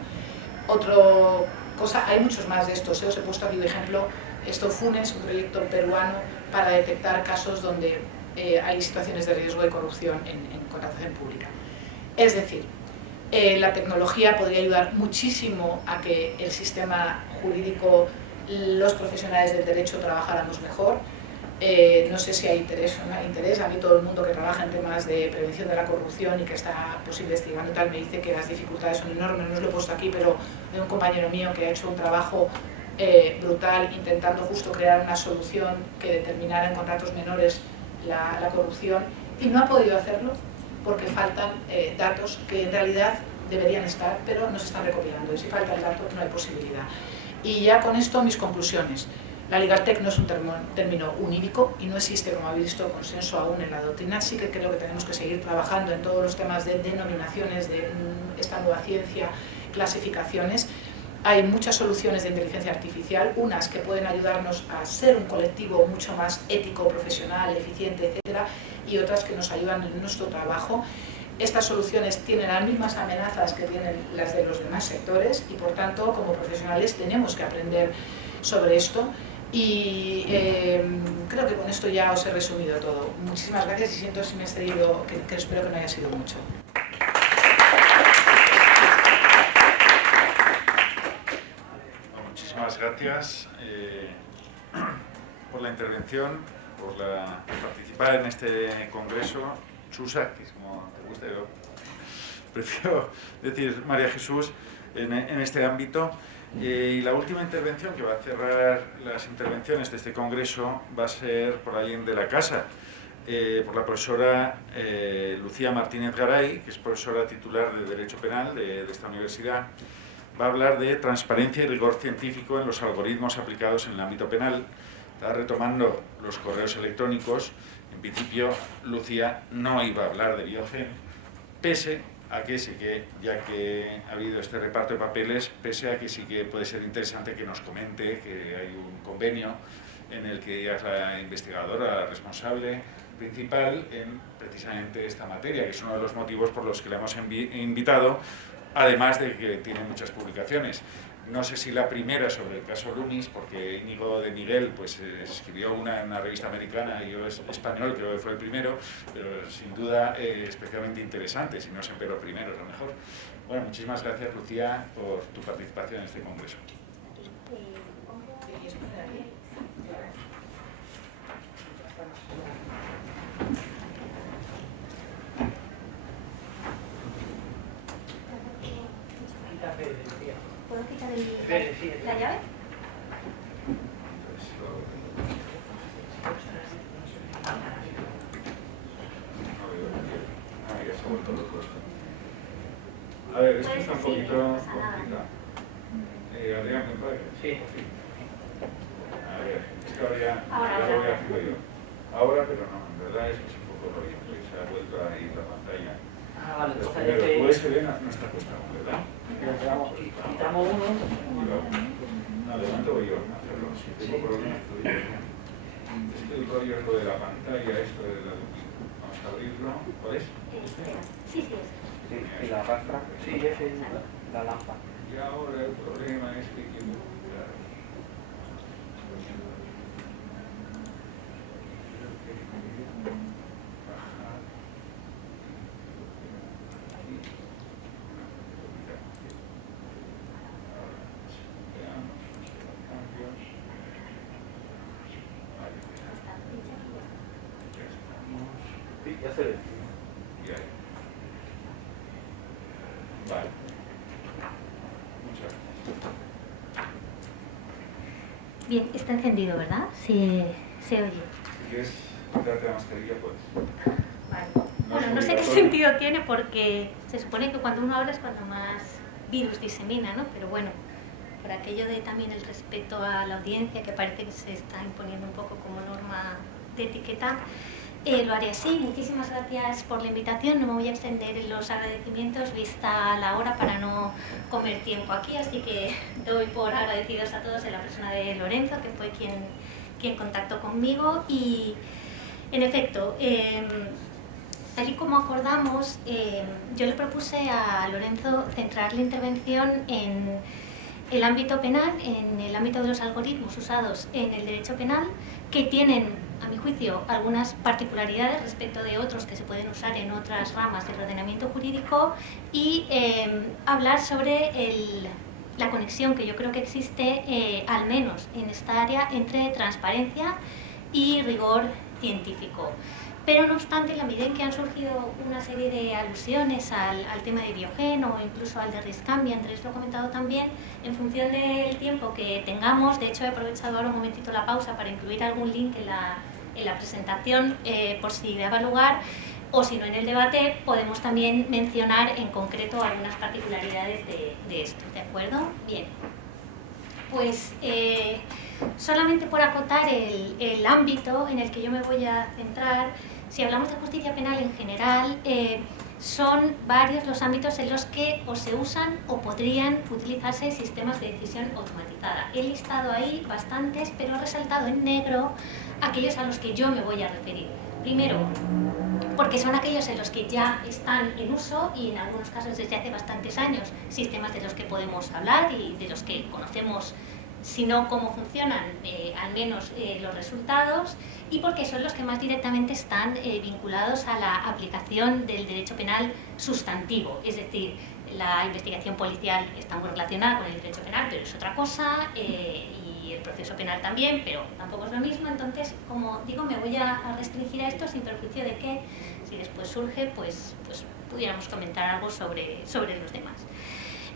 Otra cosa, hay muchos más de estos, os he puesto aquí de ejemplo, Funes, un proyecto peruano para detectar casos donde hay situaciones de riesgo de corrupción en contratación pública. Es decir, la tecnología podría ayudar muchísimo a que el sistema jurídico los profesionales del derecho trabajáramos mejor. No sé si hay interés o no hay interés. A mí todo el mundo que trabaja en temas de prevención de la corrupción y que está pues, investigando y tal me dice que las dificultades son enormes. No os lo he puesto aquí, pero hay un compañero mío que ha hecho un trabajo brutal intentando justo crear una solución que determinara en contratos menores la corrupción y no ha podido hacerlo porque faltan datos que en realidad deberían estar, pero no se están recopilando, y si falta el dato no hay posibilidad. Y ya con esto mis conclusiones. La Legaltech no es un término unívoco y no existe, como habéis visto, consenso aún en la doctrina. Sí que creo que tenemos que seguir trabajando en todos los temas de denominaciones, de esta nueva ciencia, clasificaciones. Hay muchas soluciones de inteligencia artificial, unas que pueden ayudarnos a ser un colectivo mucho más ético, profesional, eficiente, etcétera, y otras que nos ayudan en nuestro trabajo. Estas soluciones tienen las mismas amenazas que tienen las de los demás sectores y, por tanto, como profesionales tenemos que aprender sobre esto. Y creo que con esto ya os he resumido todo. Muchísimas gracias y siento si me he excedido, que espero que no haya sido mucho. Muchísimas gracias por la intervención, por participar en este congreso. Chusa, que es como te gusta, yo prefiero decir María Jesús, en este ámbito. Y la última intervención que va a cerrar las intervenciones de este congreso va a ser por alguien de la casa, por la profesora Lucía Martínez Garay, que es profesora titular de Derecho Penal de esta universidad. Va a hablar de transparencia y rigor científico en los algoritmos aplicados en el ámbito penal. Está retomando los correos electrónicos. En principio, Lucía no iba a hablar de Biogen, pese a que sí que, ya que ha habido este reparto de papeles, pese a que sí que puede ser interesante que nos comente que hay un convenio en el que ella es la investigadora responsable principal en precisamente esta materia, que es uno de los motivos por los que la hemos invitado, además de que tiene muchas publicaciones. No sé si la primera sobre el caso Lumis, porque Íñigo de Miguel pues, escribió una en una revista americana y yo es español, creo que fue el primero, pero sin duda especialmente interesante, si no es pero primero, es lo mejor. Bueno, muchísimas gracias, Lucía, por tu participación en este congreso. ¿Puedo quitar la llave? A ver, esto está un poquito complicado. Adrián, ¿me puede? Sí. A ver, es que ahora ya lo voy haciendo yo. Ahora, pero no, en verdad es que es un poco rollo, porque se ha vuelto a ir la pantalla. Vale, Pero tu USB no está puesta aún, ¿verdad? Quitamos uno. No, de momento voy yo a hacerlo. Si tengo problemas, te digo. Es que el rollo es lo de la pantalla, esto de la... Vamos a abrirlo. ¿Cuál es? Sí. Sí, y la arrastra. Sí, ese es la lámpara. Y ahora el problema es que quiero... Sí, ya se ve. Vale. Muchas gracias. Bien, está encendido, ¿verdad? Se oye. Si quieres quitarte la mascarilla, puedes. Vale. Bueno, no sé qué sentido tiene porque se supone que cuando uno habla es cuando más virus disemina, ¿no? Pero bueno, por aquello de también el respeto a la audiencia, que parece que se está imponiendo un poco como norma de etiqueta, lo haré así. Muchísimas gracias por la invitación. No me voy a extender en los agradecimientos vista la hora para no comer tiempo aquí, así que doy por agradecidos a todos en la persona de Lorenzo, que fue quien contactó conmigo. Y en efecto, tal y como acordamos, yo le propuse a Lorenzo centrar la intervención en el ámbito penal, en el ámbito de los algoritmos usados en el derecho penal, que tienen, a mi juicio, algunas particularidades respecto de otros que se pueden usar en otras ramas del ordenamiento jurídico, y hablar sobre la conexión que yo creo que existe, al menos en esta área, entre transparencia y rigor científico. Pero no obstante, en la medida en que han surgido una serie de alusiones al tema de Diógenes o incluso al de Riscambi, Andrés lo ha comentado también, en función del tiempo que tengamos, de hecho he aprovechado ahora un momentito la pausa para incluir algún link en la presentación, por si daba lugar, o si no en el debate, podemos también mencionar en concreto algunas particularidades de esto, ¿de acuerdo? Bien, pues solamente por acotar el ámbito en el que yo me voy a centrar. Si hablamos de justicia penal en general, son varios los ámbitos en los que o se usan o podrían utilizarse sistemas de decisión automatizada. He listado ahí bastantes, pero he resaltado en negro aquellos a los que yo me voy a referir. Primero, porque son aquellos en los que ya están en uso y en algunos casos desde hace bastantes años, sistemas de los que podemos hablar y de los que conocemos, si no cómo funcionan, al menos los resultados, y porque son los que más directamente están vinculados a la aplicación del derecho penal sustantivo, es decir, la investigación policial está muy relacionada con el derecho penal, pero es otra cosa, y el proceso penal también, pero tampoco es lo mismo. Entonces, como digo, me voy a restringir a esto sin perjuicio de que, si después surge, pues pudiéramos comentar algo sobre los demás.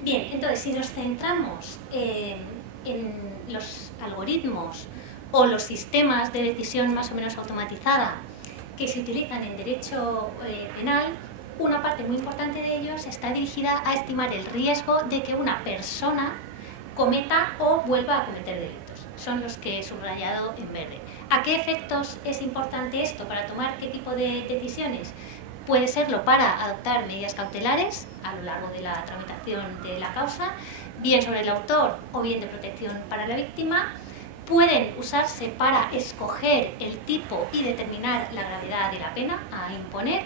Bien, entonces, si nos centramos en los algoritmos o los sistemas de decisión más o menos automatizada que se utilizan en derecho penal, una parte muy importante de ellos está dirigida a estimar el riesgo de que una persona cometa o vuelva a cometer delitos. Son los que he subrayado en verde. ¿A qué efectos es importante esto? ¿Para tomar qué tipo de decisiones? Puede serlo para adoptar medidas cautelares a lo largo de la tramitación de la causa, bien sobre el autor o bien de protección para la víctima. Pueden usarse para escoger el tipo y determinar la gravedad de la pena a imponer.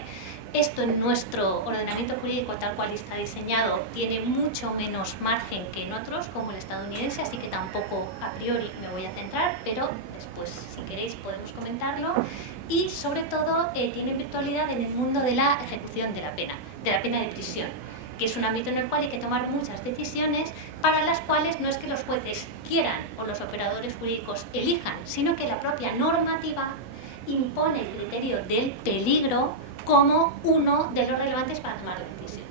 Esto en nuestro ordenamiento jurídico tal cual está diseñado tiene mucho menos margen que en otros, como el estadounidense, así que tampoco a priori me voy a centrar, pero después, si queréis, podemos comentarlo. Y sobre todo tiene virtualidad en el mundo de la ejecución de la pena de prisión, que es un ámbito en el cual hay que tomar muchas decisiones para las cuales no es que los jueces quieran o los operadores jurídicos elijan, sino que la propia normativa impone el criterio del peligro como uno de los relevantes para tomar la decisión.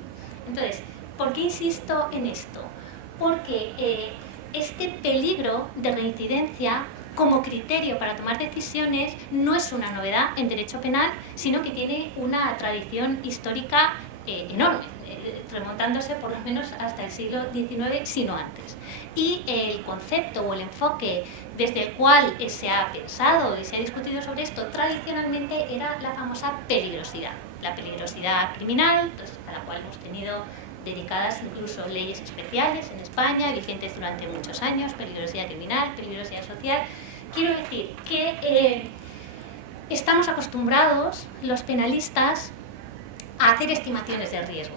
Entonces, ¿por qué insisto en esto? Porque este peligro de reincidencia como criterio para tomar decisiones no es una novedad en derecho penal, sino que tiene una tradición histórica enorme, remontándose por lo menos hasta el siglo XIX, si no antes. Y el concepto o el enfoque desde el cual se ha pensado y se ha discutido sobre esto tradicionalmente era la famosa peligrosidad. La peligrosidad criminal, pues, a la cual hemos tenido dedicadas incluso leyes especiales en España, vigentes durante muchos años, peligrosidad criminal, peligrosidad social. Quiero decir que estamos acostumbrados, los penalistas, a hacer estimaciones de riesgo.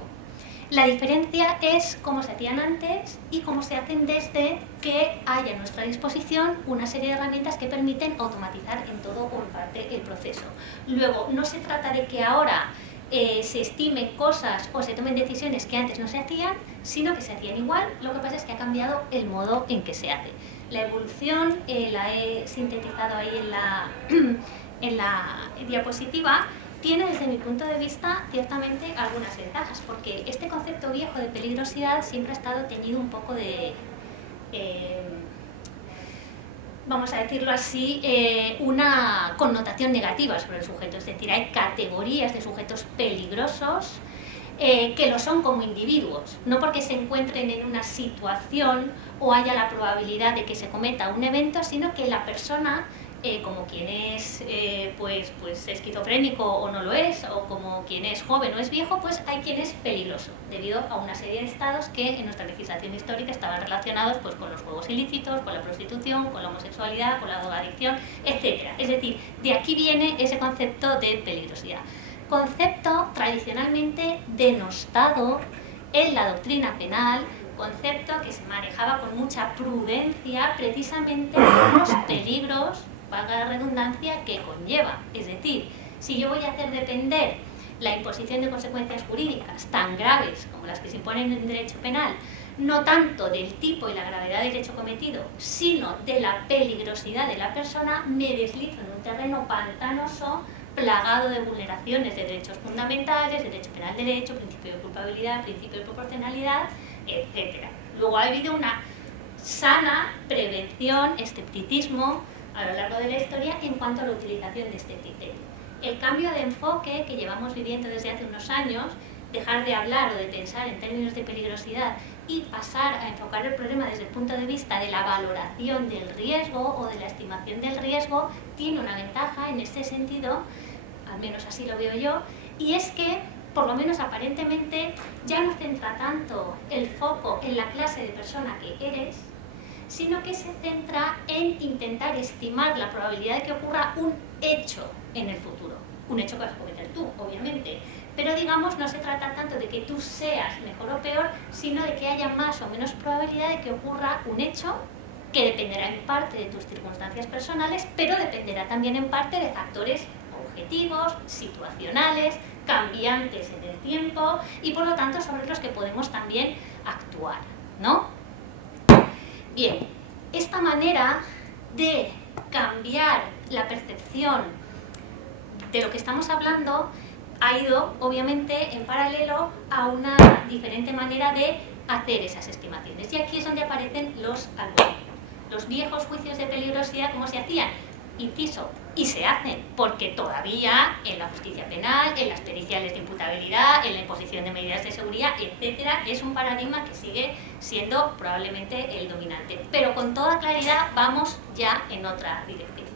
La diferencia es cómo se hacían antes y cómo se hacen desde que haya a nuestra disposición una serie de herramientas que permiten automatizar en todo o en parte el proceso. Luego, no se trata de que ahora se estimen cosas o se tomen decisiones que antes no se hacían, sino que se hacían igual, lo que pasa es que ha cambiado el modo en que se hace. La evolución la he sintetizado ahí en la diapositiva. Tiene, desde mi punto de vista, ciertamente algunas ventajas, porque este concepto viejo de peligrosidad siempre ha estado teñido un poco de, vamos a decirlo así, una connotación negativa sobre el sujeto. Es decir, hay categorías de sujetos peligrosos que lo son como individuos, no porque se encuentren en una situación o haya la probabilidad de que se cometa un evento, sino que la persona, como quien es pues esquizofrénico o no lo es, o como quien es joven o es viejo, pues hay quien es peligroso, debido a una serie de estados que en nuestra legislación histórica estaban relacionados pues con los juegos ilícitos, con la prostitución, con la homosexualidad, con la drogadicción, etc. Es decir, de aquí viene ese concepto de peligrosidad. Concepto tradicionalmente denostado en la doctrina penal, concepto que se manejaba con mucha prudencia precisamente por los peligros, valga la redundancia, que conlleva. Es decir, si yo voy a hacer depender la imposición de consecuencias jurídicas tan graves como las que se imponen en derecho penal, no tanto del tipo y la gravedad del hecho cometido, sino de la peligrosidad de la persona, me deslizo en un terreno pantanoso, plagado de vulneraciones de derechos fundamentales, de derecho penal derecho, principio de culpabilidad, principio de proporcionalidad, etc. Luego ha habido una sana prevención, escepticismo a lo largo de la historia en cuanto a la utilización de este criterio. El cambio de enfoque que llevamos viviendo desde hace unos años, dejar de hablar o de pensar en términos de peligrosidad y pasar a enfocar el problema desde el punto de vista de la valoración del riesgo o de la estimación del riesgo, tiene una ventaja en este sentido, al menos así lo veo yo, y es que, por lo menos aparentemente, ya no centra tanto el foco en la clase de persona que eres, sino que se centra en intentar estimar la probabilidad de que ocurra un hecho en el futuro. Un hecho que vas a cometer tú, obviamente. Pero digamos, no se trata tanto de que tú seas mejor o peor, sino de que haya más o menos probabilidad de que ocurra un hecho que dependerá en parte de tus circunstancias personales, pero dependerá también en parte de factores objetivos, situacionales, cambiantes en el tiempo y por lo tanto sobre los que podemos también actuar, ¿no? Bien, esta manera de cambiar la percepción de lo que estamos hablando ha ido, obviamente, en paralelo a una diferente manera de hacer esas estimaciones. Y aquí es donde aparecen los algoritmos. Los viejos juicios de peligrosidad, ¿cómo se hacían? Inciso, y se hacen, porque todavía en la justicia penal, en las periciales de imputabilidad, en la imposición de medidas de seguridad, etcétera, es un paradigma que sigue siendo probablemente el dominante. Pero con toda claridad vamos ya en otra dirección.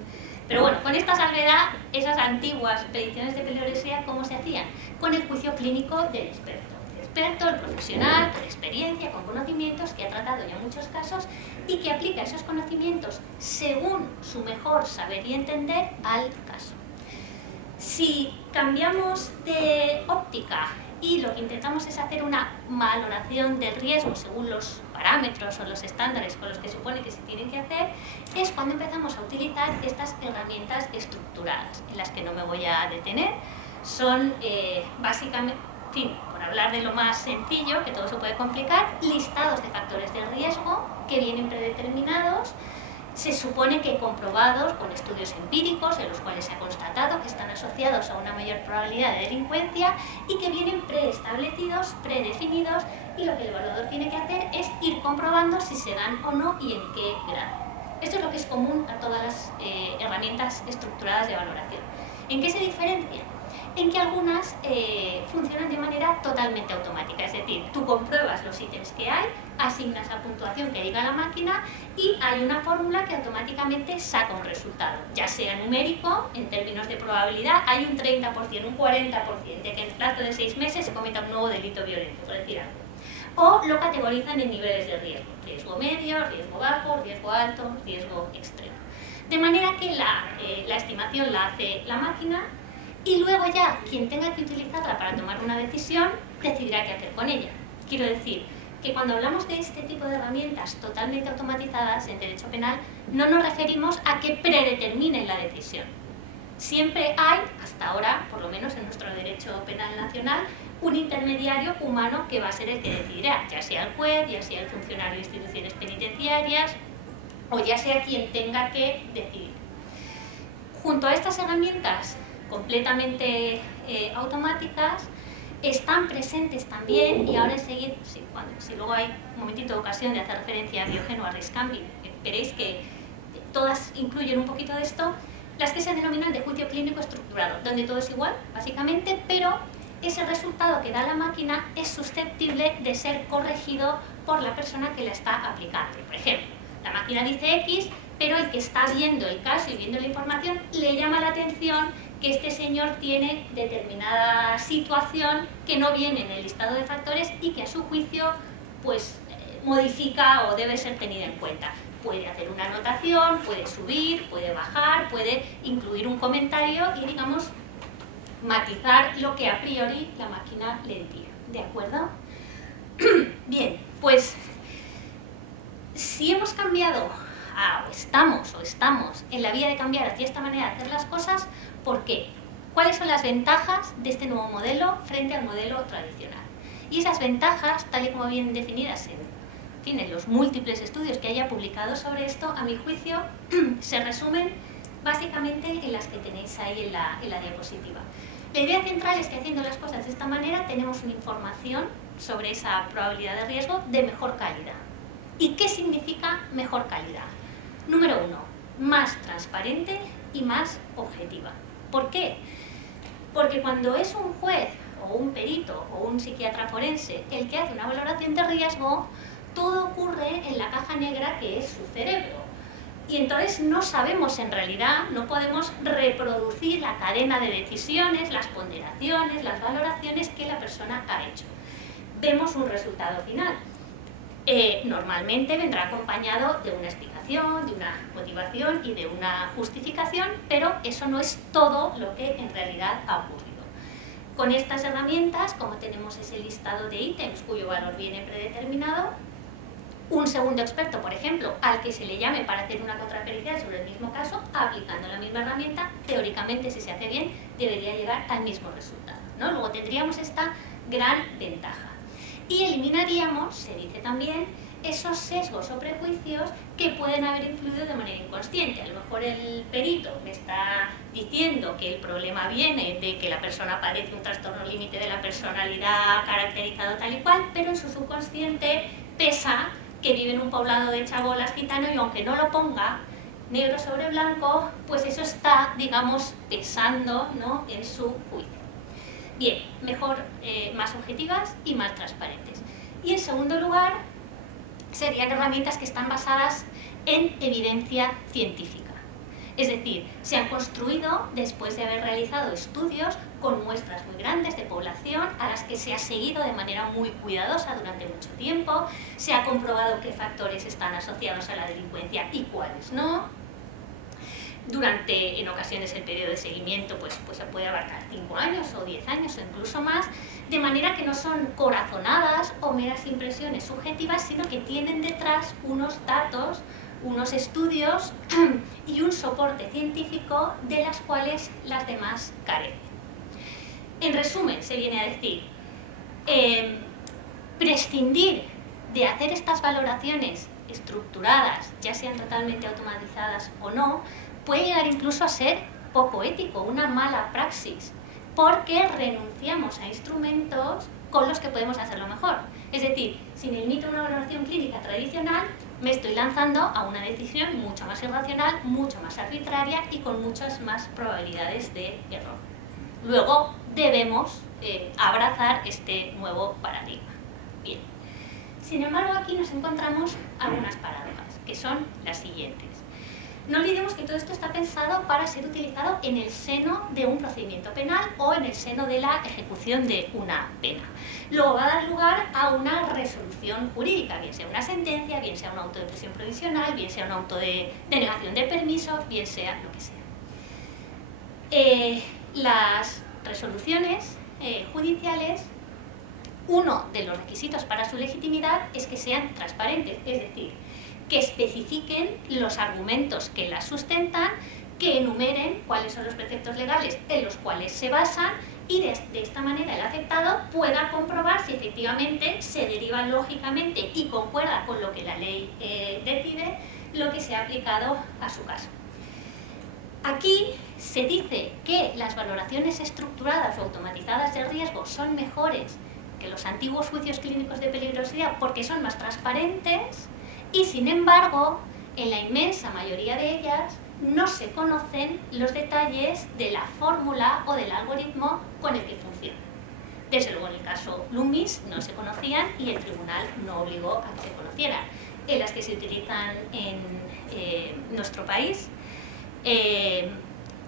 Pero bueno, con esta salvedad, esas antiguas predicciones de peligrosidad, ¿cómo se hacían? Con el juicio clínico del experto. El experto, el profesional, con experiencia, con conocimientos, que ha tratado ya muchos casos y que aplica esos conocimientos según su mejor saber y entender al caso. Si cambiamos de óptica y lo que intentamos es hacer una valoración del riesgo según los parámetros o los estándares con los que supone que se tienen que hacer, es cuando empezamos a utilizar estas herramientas estructuradas, en las que no me voy a detener. Son básicamente, en fin, por hablar de lo más sencillo, que todo se puede complicar, listados de factores de riesgo que vienen predeterminados, se supone que comprobados con estudios empíricos en los cuales se ha constatado que están asociados a una mayor probabilidad de delincuencia y que vienen preestablecidos, predefinidos, y lo que el evaluador tiene que hacer es ir comprobando si se dan o no y en qué grado. Esto es lo que es común a todas las herramientas estructuradas de valoración. ¿En qué se diferencian? En que algunas funcionan de manera totalmente automática, es decir, tú compruebas los ítems que hay, asignas la puntuación que diga la máquina y hay una fórmula que automáticamente saca un resultado, ya sea numérico, en términos de probabilidad, hay un 30%, un 40% de que en el plazo de 6 meses se cometa un nuevo delito violento, por decir algo. O lo categorizan en niveles de riesgo, riesgo medio, riesgo bajo, riesgo alto, riesgo extremo. De manera que la estimación la hace la máquina y luego ya quien tenga que utilizarla para tomar una decisión decidirá qué hacer con ella. Quiero decir que cuando hablamos de este tipo de herramientas totalmente automatizadas en derecho penal, no nos referimos a que predeterminen la decisión. Siempre hay, hasta ahora, por lo menos en nuestro derecho penal nacional, un intermediario humano que va a ser el que decidirá, ya sea el juez, ya sea el funcionario de instituciones penitenciarias o ya sea quien tenga que decidir. Junto a estas herramientas completamente automáticas, están presentes también, y ahora enseguida, si luego hay un momentito de ocasión de hacer referencia a Diógenes o a Riscambi, veréis que todas incluyen un poquito de esto, las que se denominan de juicio clínico estructurado, donde todo es igual, básicamente, pero ese resultado que da la máquina es susceptible de ser corregido por la persona que la está aplicando. Por ejemplo, la máquina dice X, pero el que está viendo el caso y viendo la información le llama la atención que este señor tiene determinada situación que no viene en el listado de factores y que a su juicio pues modifica o debe ser tenida en cuenta. Puede hacer una anotación, puede subir, puede bajar, puede incluir un comentario y, digamos, matizar lo que a priori la máquina le diría. ¿De acuerdo? Bien, pues si hemos cambiado o estamos en la vía de cambiar hacia esta manera de hacer las cosas, ¿por qué? ¿Cuáles son las ventajas de este nuevo modelo frente al modelo tradicional? Y esas ventajas, tal y como vienen definidas en los múltiples estudios que haya publicado sobre esto, a mi juicio, se resumen básicamente en las que tenéis ahí en la diapositiva. La idea central es que haciendo las cosas de esta manera tenemos una información sobre esa probabilidad de riesgo de mejor calidad. ¿Y qué significa mejor calidad? Número 1, más transparente y más objetiva. ¿Por qué? Porque cuando es un juez o un perito o un psiquiatra forense el que hace una valoración de riesgo, todo ocurre en la caja negra que es su cerebro. Y entonces no sabemos en realidad, no podemos reproducir la cadena de decisiones, las ponderaciones, las valoraciones que la persona ha hecho. Vemos un resultado final. Normalmente vendrá acompañado de una explicación, de una motivación y de una justificación, pero eso no es todo lo que en realidad ha ocurrido. Con estas herramientas, como tenemos ese listado de ítems cuyo valor viene predeterminado, un segundo experto, por ejemplo, al que se le llame para hacer una contrapericial sobre el mismo caso, aplicando la misma herramienta, teóricamente, si se hace bien, debería llegar al mismo resultado, ¿no? Luego tendríamos esta gran ventaja. Y eliminaríamos, se dice también, esos sesgos o prejuicios que pueden haber influido de manera inconsciente. A lo mejor el perito me está diciendo que el problema viene de que la persona padece un trastorno límite de la personalidad caracterizado tal y cual, pero en su subconsciente pesa que vive en un poblado de chabolas gitano y aunque no lo ponga negro sobre blanco, pues eso está, digamos, pesando, ¿no?, en su juicio. Bien, mejor, más objetivas y más transparentes. Y en segundo lugar, serían herramientas que están basadas en evidencia científica. Es decir, se han construido después de haber realizado estudios con muestras muy grandes de población a las que se ha seguido de manera muy cuidadosa durante mucho tiempo, se ha comprobado qué factores están asociados a la delincuencia y cuáles no. Durante, en ocasiones, el periodo de seguimiento pues se puede abarcar 5 años o 10 años o incluso más, de manera que no son corazonadas o meras impresiones subjetivas, sino que tienen detrás unos datos, unos estudios y un soporte científico de las cuales las demás carecen. En resumen, se viene a decir, prescindir de hacer estas valoraciones estructuradas, ya sean totalmente automatizadas o no, puede llegar incluso a ser poco ético, una mala praxis, porque renunciamos a instrumentos con los que podemos hacerlo mejor. Es decir, si me limito a una valoración clínica tradicional, me estoy lanzando a una decisión mucho más irracional, mucho más arbitraria y con muchas más probabilidades de error. Luego debemos abrazar este nuevo paradigma. Bien. Sin embargo, aquí nos encontramos algunas paradojas, que son las siguientes. No olvidemos que todo esto está pensado para ser utilizado en el seno de un procedimiento penal o en el seno de la ejecución de una pena. Luego va a dar lugar a una resolución jurídica, bien sea una sentencia, bien sea un auto de prisión provisional, bien sea un auto de denegación de permiso, bien sea lo que sea. Las resoluciones judiciales, uno de los requisitos para su legitimidad es que sean transparentes, es decir, que especifiquen los argumentos que las sustentan, que enumeren cuáles son los preceptos legales en los cuales se basan y de esta manera el afectado pueda comprobar si efectivamente se deriva lógicamente y concuerda con lo que la ley decide lo que se ha aplicado a su caso. Aquí se dice que las valoraciones estructuradas o automatizadas de riesgo son mejores que los antiguos juicios clínicos de peligrosidad porque son más transparentes y, sin embargo, en la inmensa mayoría de ellas no se conocen los detalles de la fórmula o del algoritmo con el que funciona. Desde luego, en el caso Loomis no se conocían y el tribunal no obligó a que se conocieran. En las que se utilizan en nuestro país,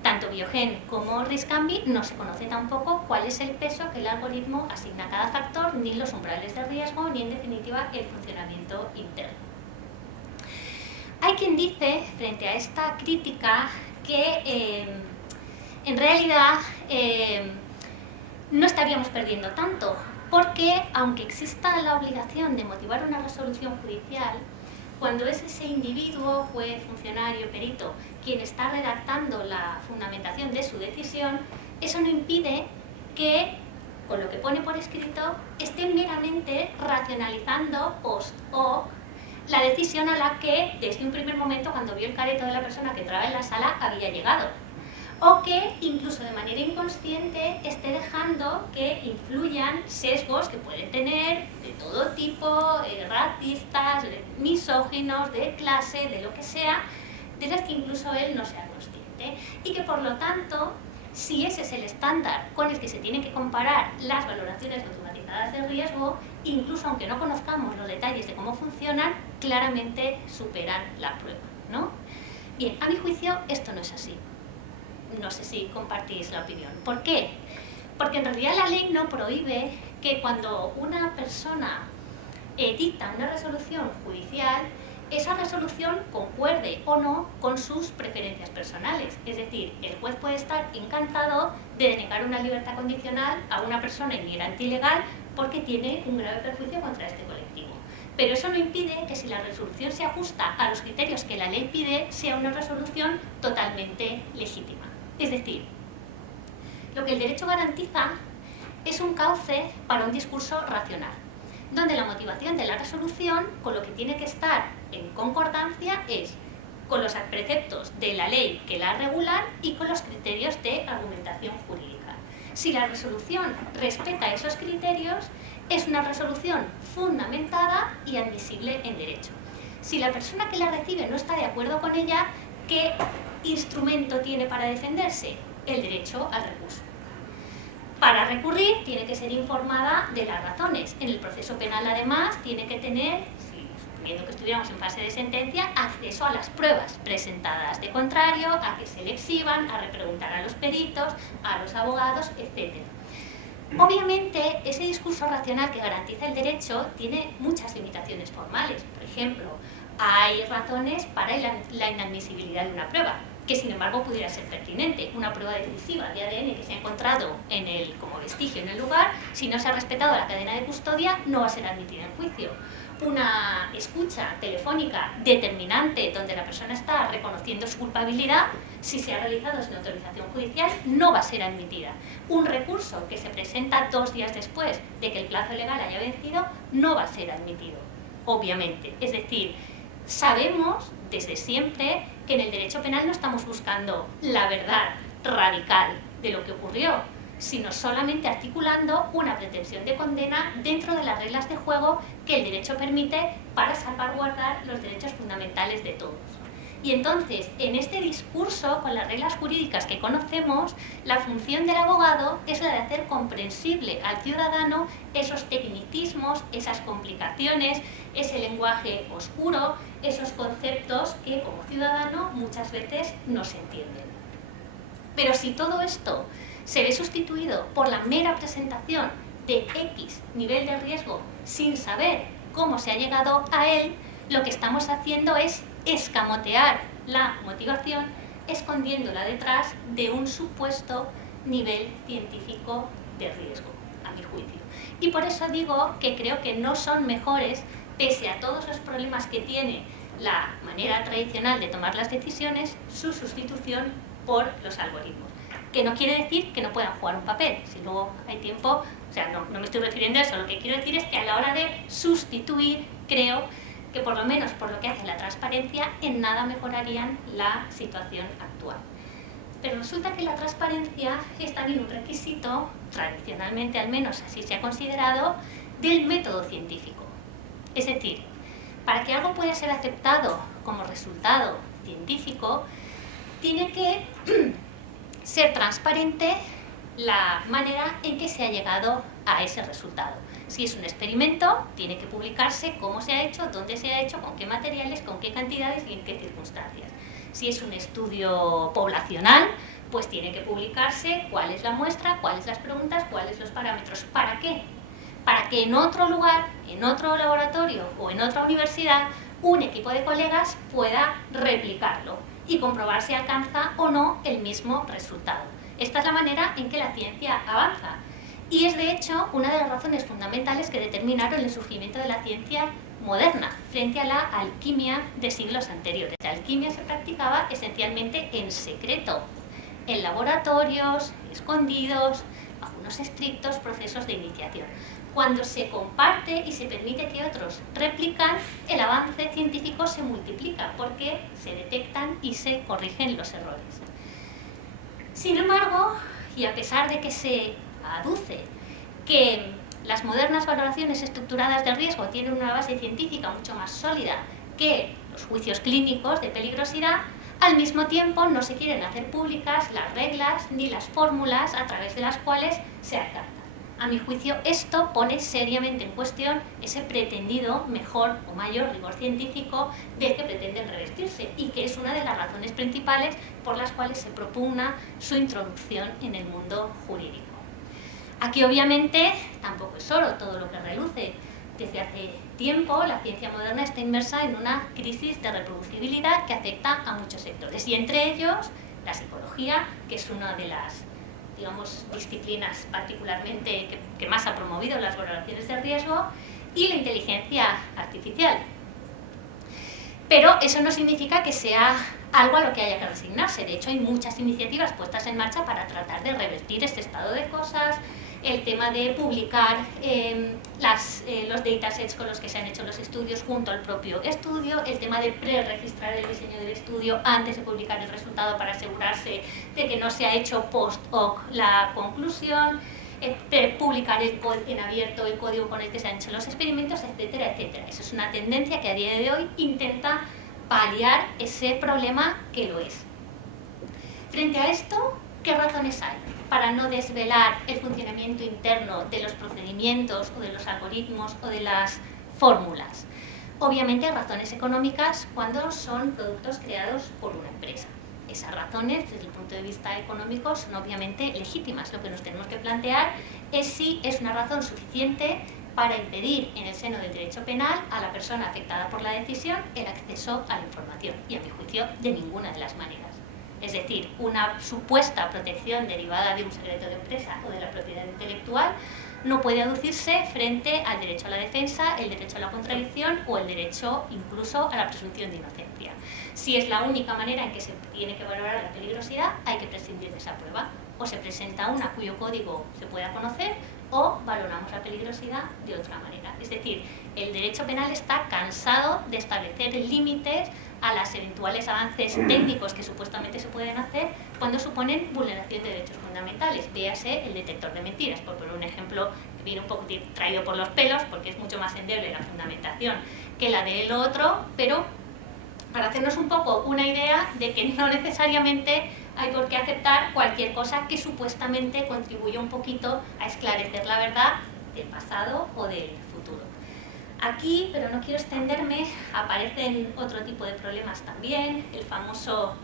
tanto Biogen como Riscambi, no se conoce tampoco cuál es el peso que el algoritmo asigna a cada factor, ni los umbrales de riesgo, ni en definitiva el funcionamiento interno. Hay quien dice, frente a esta crítica, que en realidad no estaríamos perdiendo tanto, porque aunque exista la obligación de motivar una resolución judicial, cuando es ese individuo, juez, funcionario, perito, quien está redactando la fundamentación de su decisión, eso no impide que, con lo que pone por escrito, esté meramente racionalizando post hoc la decisión a la que, desde un primer momento, cuando vio el careto de la persona que entraba en la sala, había llegado. O que, incluso de manera inconsciente, esté dejando que influyan sesgos que puede tener de todo tipo, racistas, misóginos, de clase, de lo que sea, de las que incluso él no sea consciente. Y que, por lo tanto, si ese es el estándar con el que se tienen que comparar las valoraciones automatizadas de riesgo, incluso aunque no conozcamos los detalles de cómo funcionan, claramente superan la prueba, ¿no? Bien, a mi juicio esto no es así. No sé si compartís la opinión. ¿Por qué? Porque en realidad la ley no prohíbe que cuando una persona dicta una resolución judicial, esa resolución concuerde o no con sus preferencias personales. Es decir, el juez puede estar encantado de denegar una libertad condicional a una persona inmigrante ilegal porque tiene un grave perjuicio contra este colectivo. Pero eso no impide que, si la resolución se ajusta a los criterios que la ley pide, sea una resolución totalmente legítima. Es decir, lo que el derecho garantiza es un cauce para un discurso racional, donde la motivación de la resolución con lo que tiene que estar en concordancia es con los preceptos de la ley que la regulan y con los criterios de argumentación jurídica. Si la resolución respeta esos criterios, es una resolución fundamentada y admisible en derecho. Si la persona que la recibe no está de acuerdo con ella, ¿qué instrumento tiene para defenderse? El derecho al recurso. Para recurrir tiene que ser informada de las razones. En el proceso penal, además, tiene que tener, suponiendo que estuviéramos en fase de sentencia, acceso a las pruebas presentadas. De contrario, a que se le exhiban, a repreguntar a los peritos, a los abogados, etc. Obviamente, ese discurso racional que garantiza el derecho tiene muchas limitaciones formales. Por ejemplo, hay razones para la inadmisibilidad de una prueba, que sin embargo pudiera ser pertinente. Una prueba decisiva de ADN que se ha encontrado como vestigio en el lugar, si no se ha respetado la cadena de custodia, no va a ser admitida en juicio. Una escucha telefónica determinante donde la persona está reconociendo su culpabilidad, si se ha realizado sin autorización judicial, no va a ser admitida. Un recurso que se presenta 2 días después de que el plazo legal haya vencido, no va a ser admitido, obviamente. Es decir, sabemos desde siempre que en el derecho penal no estamos buscando la verdad radical de lo que ocurrió, sino solamente articulando una pretensión de condena dentro de las reglas de juego que el derecho permite para salvaguardar los derechos fundamentales de todos. Y entonces, en este discurso, con las reglas jurídicas que conocemos, la función del abogado es la de hacer comprensible al ciudadano esos tecnicismos, esas complicaciones, ese lenguaje oscuro, esos conceptos que como ciudadano muchas veces no se entienden. Pero si todo esto se ve sustituido por la mera presentación de X nivel de riesgo sin saber cómo se ha llegado a él, lo que estamos haciendo es escamotear la motivación, escondiéndola detrás de un supuesto nivel científico de riesgo, a mi juicio. Y por eso digo que creo que no son mejores, pese a todos los problemas que tiene la manera tradicional de tomar las decisiones, su sustitución por los algoritmos. Que no quiere decir que no puedan jugar un papel, si luego hay tiempo, o sea, no me estoy refiriendo a eso, lo que quiero decir es que a la hora de sustituir, creo que por lo menos por lo que hace a la transparencia, en nada mejorarían la situación actual. Pero resulta que la transparencia es también un requisito, tradicionalmente al menos así se ha considerado, del método científico. Es decir, para que algo pueda ser aceptado como resultado científico, tiene que ser transparente la manera en que se ha llegado a ese resultado. Si es un experimento, tiene que publicarse cómo se ha hecho, dónde se ha hecho, con qué materiales, con qué cantidades y en qué circunstancias. Si es un estudio poblacional, pues tiene que publicarse cuál es la muestra, cuáles las preguntas, cuáles los parámetros. ¿Para qué? Para que en otro lugar, en otro laboratorio o en otra universidad, un equipo de colegas pueda replicarlo y comprobar si alcanza o no el mismo resultado. Esta es la manera en que la ciencia avanza. Y es de hecho una de las razones fundamentales que determinaron el surgimiento de la ciencia moderna frente a la alquimia de siglos anteriores. La alquimia se practicaba esencialmente en secreto, en laboratorios, escondidos, bajo unos estrictos procesos de iniciación. Cuando se comparte y se permite que otros replican, el avance científico se multiplica porque se detectan y se corrigen los errores. Sin embargo, y a pesar de que se aduce que las modernas valoraciones estructuradas de riesgo tienen una base científica mucho más sólida que los juicios clínicos de peligrosidad, al mismo tiempo no se quieren hacer públicas las reglas ni las fórmulas a través de las cuales se alcanza. A mi juicio, esto pone seriamente en cuestión ese pretendido mejor o mayor rigor científico del que pretenden revestirse y que es una de las razones principales por las cuales se propugna su introducción en el mundo jurídico. Aquí, obviamente, tampoco es oro todo lo que reluce. Desde hace tiempo, la ciencia moderna está inmersa en una crisis de reproducibilidad que afecta a muchos sectores, y entre ellos la psicología, que es una de las, digamos, disciplinas particularmente que más ha promovido las valoraciones de riesgo, y la inteligencia artificial. Pero eso no significa que sea algo a lo que haya que resignarse. De hecho, hay muchas iniciativas puestas en marcha para tratar de revertir este estado de cosas. El tema de publicar los datasets con los que se han hecho los estudios junto al propio estudio, el tema de pre-registrar el diseño del estudio antes de publicar el resultado para asegurarse de que no se ha hecho post-hoc la conclusión, publicar en abierto el código con el que se han hecho los experimentos, etcétera, etcétera. Eso es una tendencia que a día de hoy intenta paliar ese problema que lo es. Frente a esto, ¿qué razones hay para no desvelar el funcionamiento interno de los procedimientos o de los algoritmos o de las fórmulas? Obviamente hay razones económicas cuando son productos creados por una empresa. Esas razones, desde el punto de vista económico, son obviamente legítimas. Lo que nos tenemos que plantear es si es una razón suficiente para impedir en el seno del derecho penal a la persona afectada por la decisión el acceso a la información. Y a mi juicio, de ninguna de las maneras. Es decir, una supuesta protección derivada de un secreto de empresa o de la propiedad intelectual no puede aducirse frente al derecho a la defensa, el derecho a la contradicción o el derecho incluso a la presunción de inocencia. Si es la única manera en que se tiene que valorar la peligrosidad, hay que prescindir de esa prueba. O se presenta una cuyo código se pueda conocer, o valoramos la peligrosidad de otra manera. Es decir, el derecho penal está cansado de establecer límites a los eventuales avances técnicos que supuestamente se pueden hacer cuando suponen vulneración de derechos fundamentales. Véase el detector de mentiras, por poner un ejemplo que viene un poco traído por los pelos, porque es mucho más endeble la fundamentación que la de lo otro, pero para hacernos un poco una idea de que no necesariamente hay por qué aceptar cualquier cosa que supuestamente contribuya un poquito a esclarecer la verdad del pasado o del futuro. Aquí, pero no quiero extenderme, aparecen otro tipo de problemas también, el famoso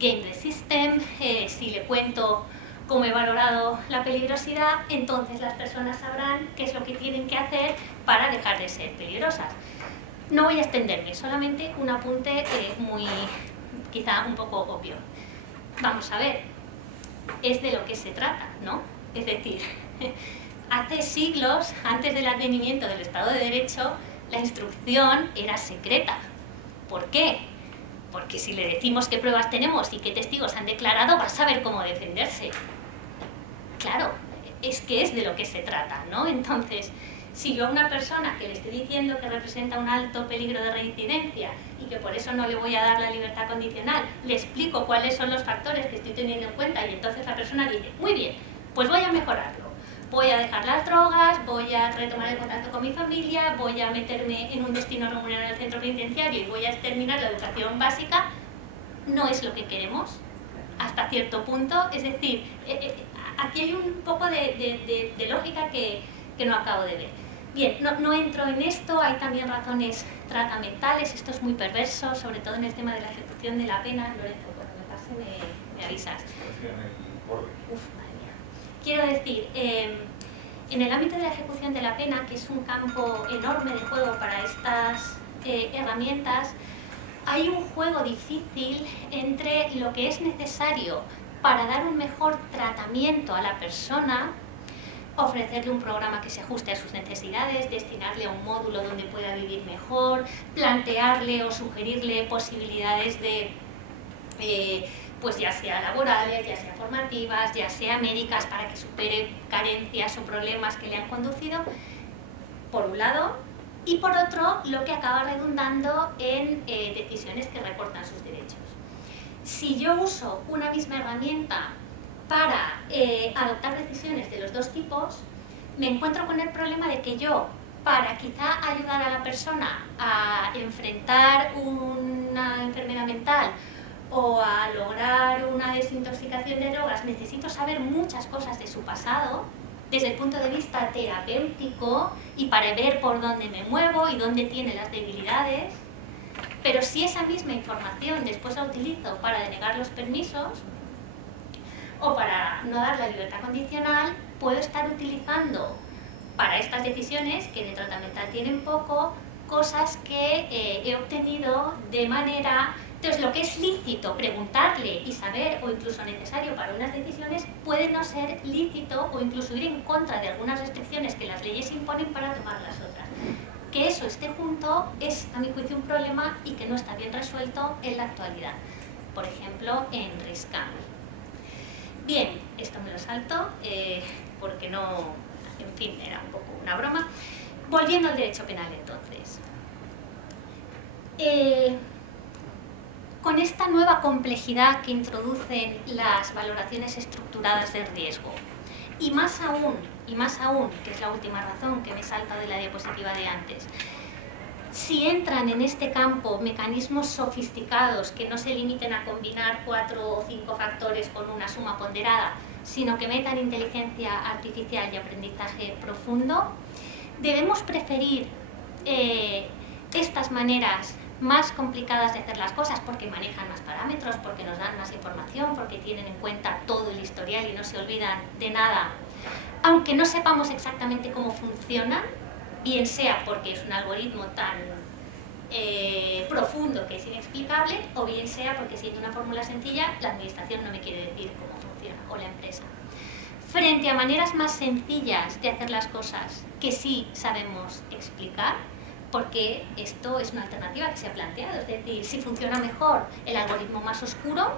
game the system. Si le cuento cómo he valorado la peligrosidad, entonces las personas sabrán qué es lo que tienen que hacer para dejar de ser peligrosas. No voy a extenderme, solamente un apunte quizá un poco obvio. Vamos a ver, es de lo que se trata, ¿no? Es decir, hace siglos, antes del advenimiento del Estado de Derecho, la instrucción era secreta. ¿Por qué? Porque si le decimos qué pruebas tenemos y qué testigos han declarado, va a saber cómo defenderse. Claro, es que es de lo que se trata, ¿no? Entonces, si yo a una persona que le estoy diciendo que representa un alto peligro de reincidencia y que por eso no le voy a dar la libertad condicional, le explico cuáles son los factores que estoy teniendo en cuenta y entonces la persona dice, muy bien, pues voy a mejorarlo. Voy a dejar las drogas, voy a retomar el contacto con mi familia, voy a meterme en un destino remunerado en el centro penitenciario y voy a terminar la educación básica, no es lo que queremos hasta cierto punto. Es decir, aquí hay un poco de lógica que no acabo de ver. Bien, no entro en esto, hay también razones tratamentales, esto es muy perverso, sobre todo en el tema de la ejecución de la pena. Lorenzo, cuando me pase me avisas. Uf, madre mía. Quiero decir, en el ámbito de la ejecución de la pena, que es un campo enorme de juego para estas herramientas, hay un juego difícil entre lo que es necesario para dar un mejor tratamiento a la persona, ofrecerle un programa que se ajuste a sus necesidades, destinarle a un módulo donde pueda vivir mejor, plantearle o sugerirle posibilidades de pues ya sea laborales, ya sea formativas, ya sea médicas, para que supere carencias o problemas que le han conducido, por un lado, y por otro, lo que acaba redundando en decisiones que recortan sus derechos. Si yo uso una misma herramienta para adoptar decisiones de los dos tipos, me encuentro con el problema de que yo, para quizá ayudar a la persona a enfrentar una enfermedad mental o a lograr una desintoxicación de drogas, necesito saber muchas cosas de su pasado, desde el punto de vista terapéutico y para ver por dónde me muevo y dónde tiene las debilidades. Pero si esa misma información después la utilizo para denegar los permisos o para no dar la libertad condicional, puedo estar utilizando para estas decisiones, que de tratamental tienen poco, cosas que he obtenido de manera... Entonces, lo que es lícito preguntarle y saber, o incluso necesario para unas decisiones, puede no ser lícito o incluso ir en contra de algunas restricciones que las leyes imponen para tomar las otras. Que eso esté junto es, a mi juicio, un problema y que no está bien resuelto en la actualidad. Por ejemplo, en RISCAM. Bien, esto me lo salto porque no... En fin, era un poco una broma. Volviendo al derecho penal, entonces. Con esta nueva complejidad que introducen las valoraciones estructuradas del riesgo, y más aún, que es la última razón que me salta de la diapositiva de antes, si entran en este campo mecanismos sofisticados que no se limiten a combinar 4 o 5 factores con una suma ponderada, sino que metan inteligencia artificial y aprendizaje profundo, debemos preferir estas maneras más complicadas de hacer las cosas porque manejan más parámetros, porque nos dan más información, porque tienen en cuenta todo el historial y no se olvidan de nada, aunque no sepamos exactamente cómo funcionan, bien sea porque es un algoritmo tan profundo que es inexplicable, o bien sea porque siendo una fórmula sencilla, la administración no me quiere decir cómo funciona, o la empresa. Frente a maneras más sencillas de hacer las cosas que sí sabemos explicar, porque esto es una alternativa que se ha planteado, es decir, si funciona mejor el algoritmo más oscuro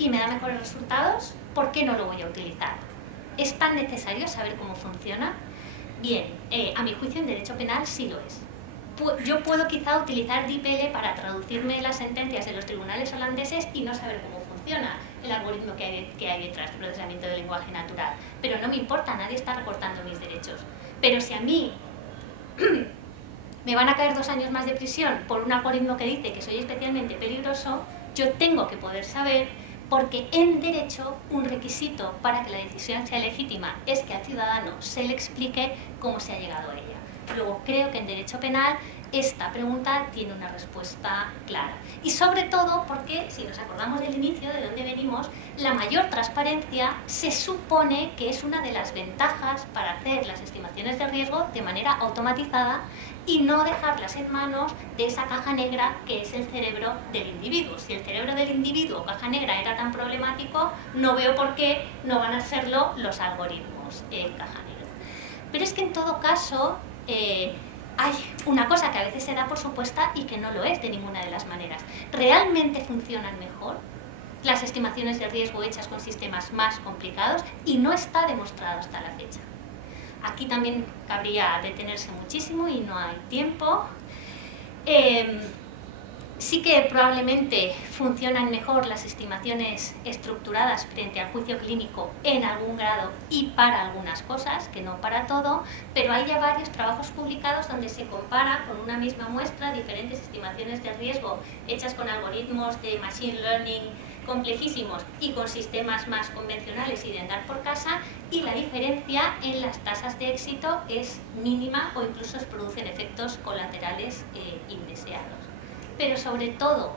y me da mejores resultados, ¿por qué no lo voy a utilizar? ¿Es tan necesario saber cómo funciona? Bien, a mi juicio en derecho penal sí lo es. Yo puedo quizá utilizar DeepL para traducirme las sentencias de los tribunales holandeses y no saber cómo funciona el algoritmo que hay detrás del procesamiento del lenguaje natural, pero no me importa, nadie está recortando mis derechos. Pero si a mí me van a caer 2 años más de prisión por un algoritmo que dice que soy especialmente peligroso, yo tengo que poder saber, porque en derecho un requisito para que la decisión sea legítima es que al ciudadano se le explique cómo se ha llegado a ella. Luego creo que en derecho penal esta pregunta tiene una respuesta clara. Y sobre todo porque, si nos acordamos del inicio, de dónde venimos, la mayor transparencia se supone que es una de las ventajas para hacer las estimaciones de riesgo de manera automatizada y no dejarlas en manos de esa caja negra que es el cerebro del individuo. Si el cerebro del individuo, caja negra, era tan problemático, no veo por qué no van a serlo los algoritmos caja negra. Pero es que en todo caso hay una cosa que a veces se da por supuesta y que no lo es de ninguna de las maneras. ¿Realmente funcionan mejor las estimaciones de riesgo hechas con sistemas más complicados? Y no está demostrado hasta la fecha. Aquí también cabría detenerse muchísimo y no hay tiempo. Sí que probablemente funcionan mejor las estimaciones estructuradas frente al juicio clínico en algún grado y para algunas cosas, que no para todo, pero hay ya varios trabajos publicados donde se compara con una misma muestra diferentes estimaciones de riesgo hechas con algoritmos de machine learning complejísimos y con sistemas más convencionales y de andar por casa, y la diferencia en las tasas de éxito es mínima o incluso se producen efectos colaterales indeseados. Pero sobre todo,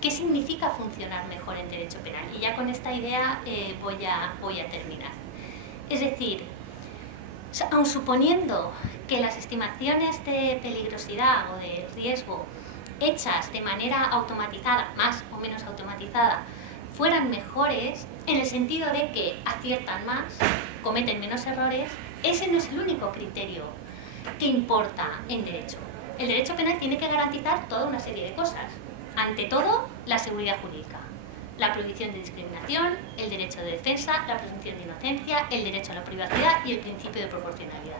¿qué significa funcionar mejor en derecho penal? Y ya con esta idea voy a terminar. Es decir, aun suponiendo que las estimaciones de peligrosidad o de riesgo hechas de manera automatizada, más o menos automatizada, fueran mejores, en el sentido de que aciertan más, cometen menos errores, ese no es el único criterio que importa en derecho. El derecho penal tiene que garantizar toda una serie de cosas. Ante todo, la seguridad jurídica. la prohibición de discriminación, el derecho de defensa, la presunción de inocencia, el derecho a la privacidad y el principio de proporcionalidad.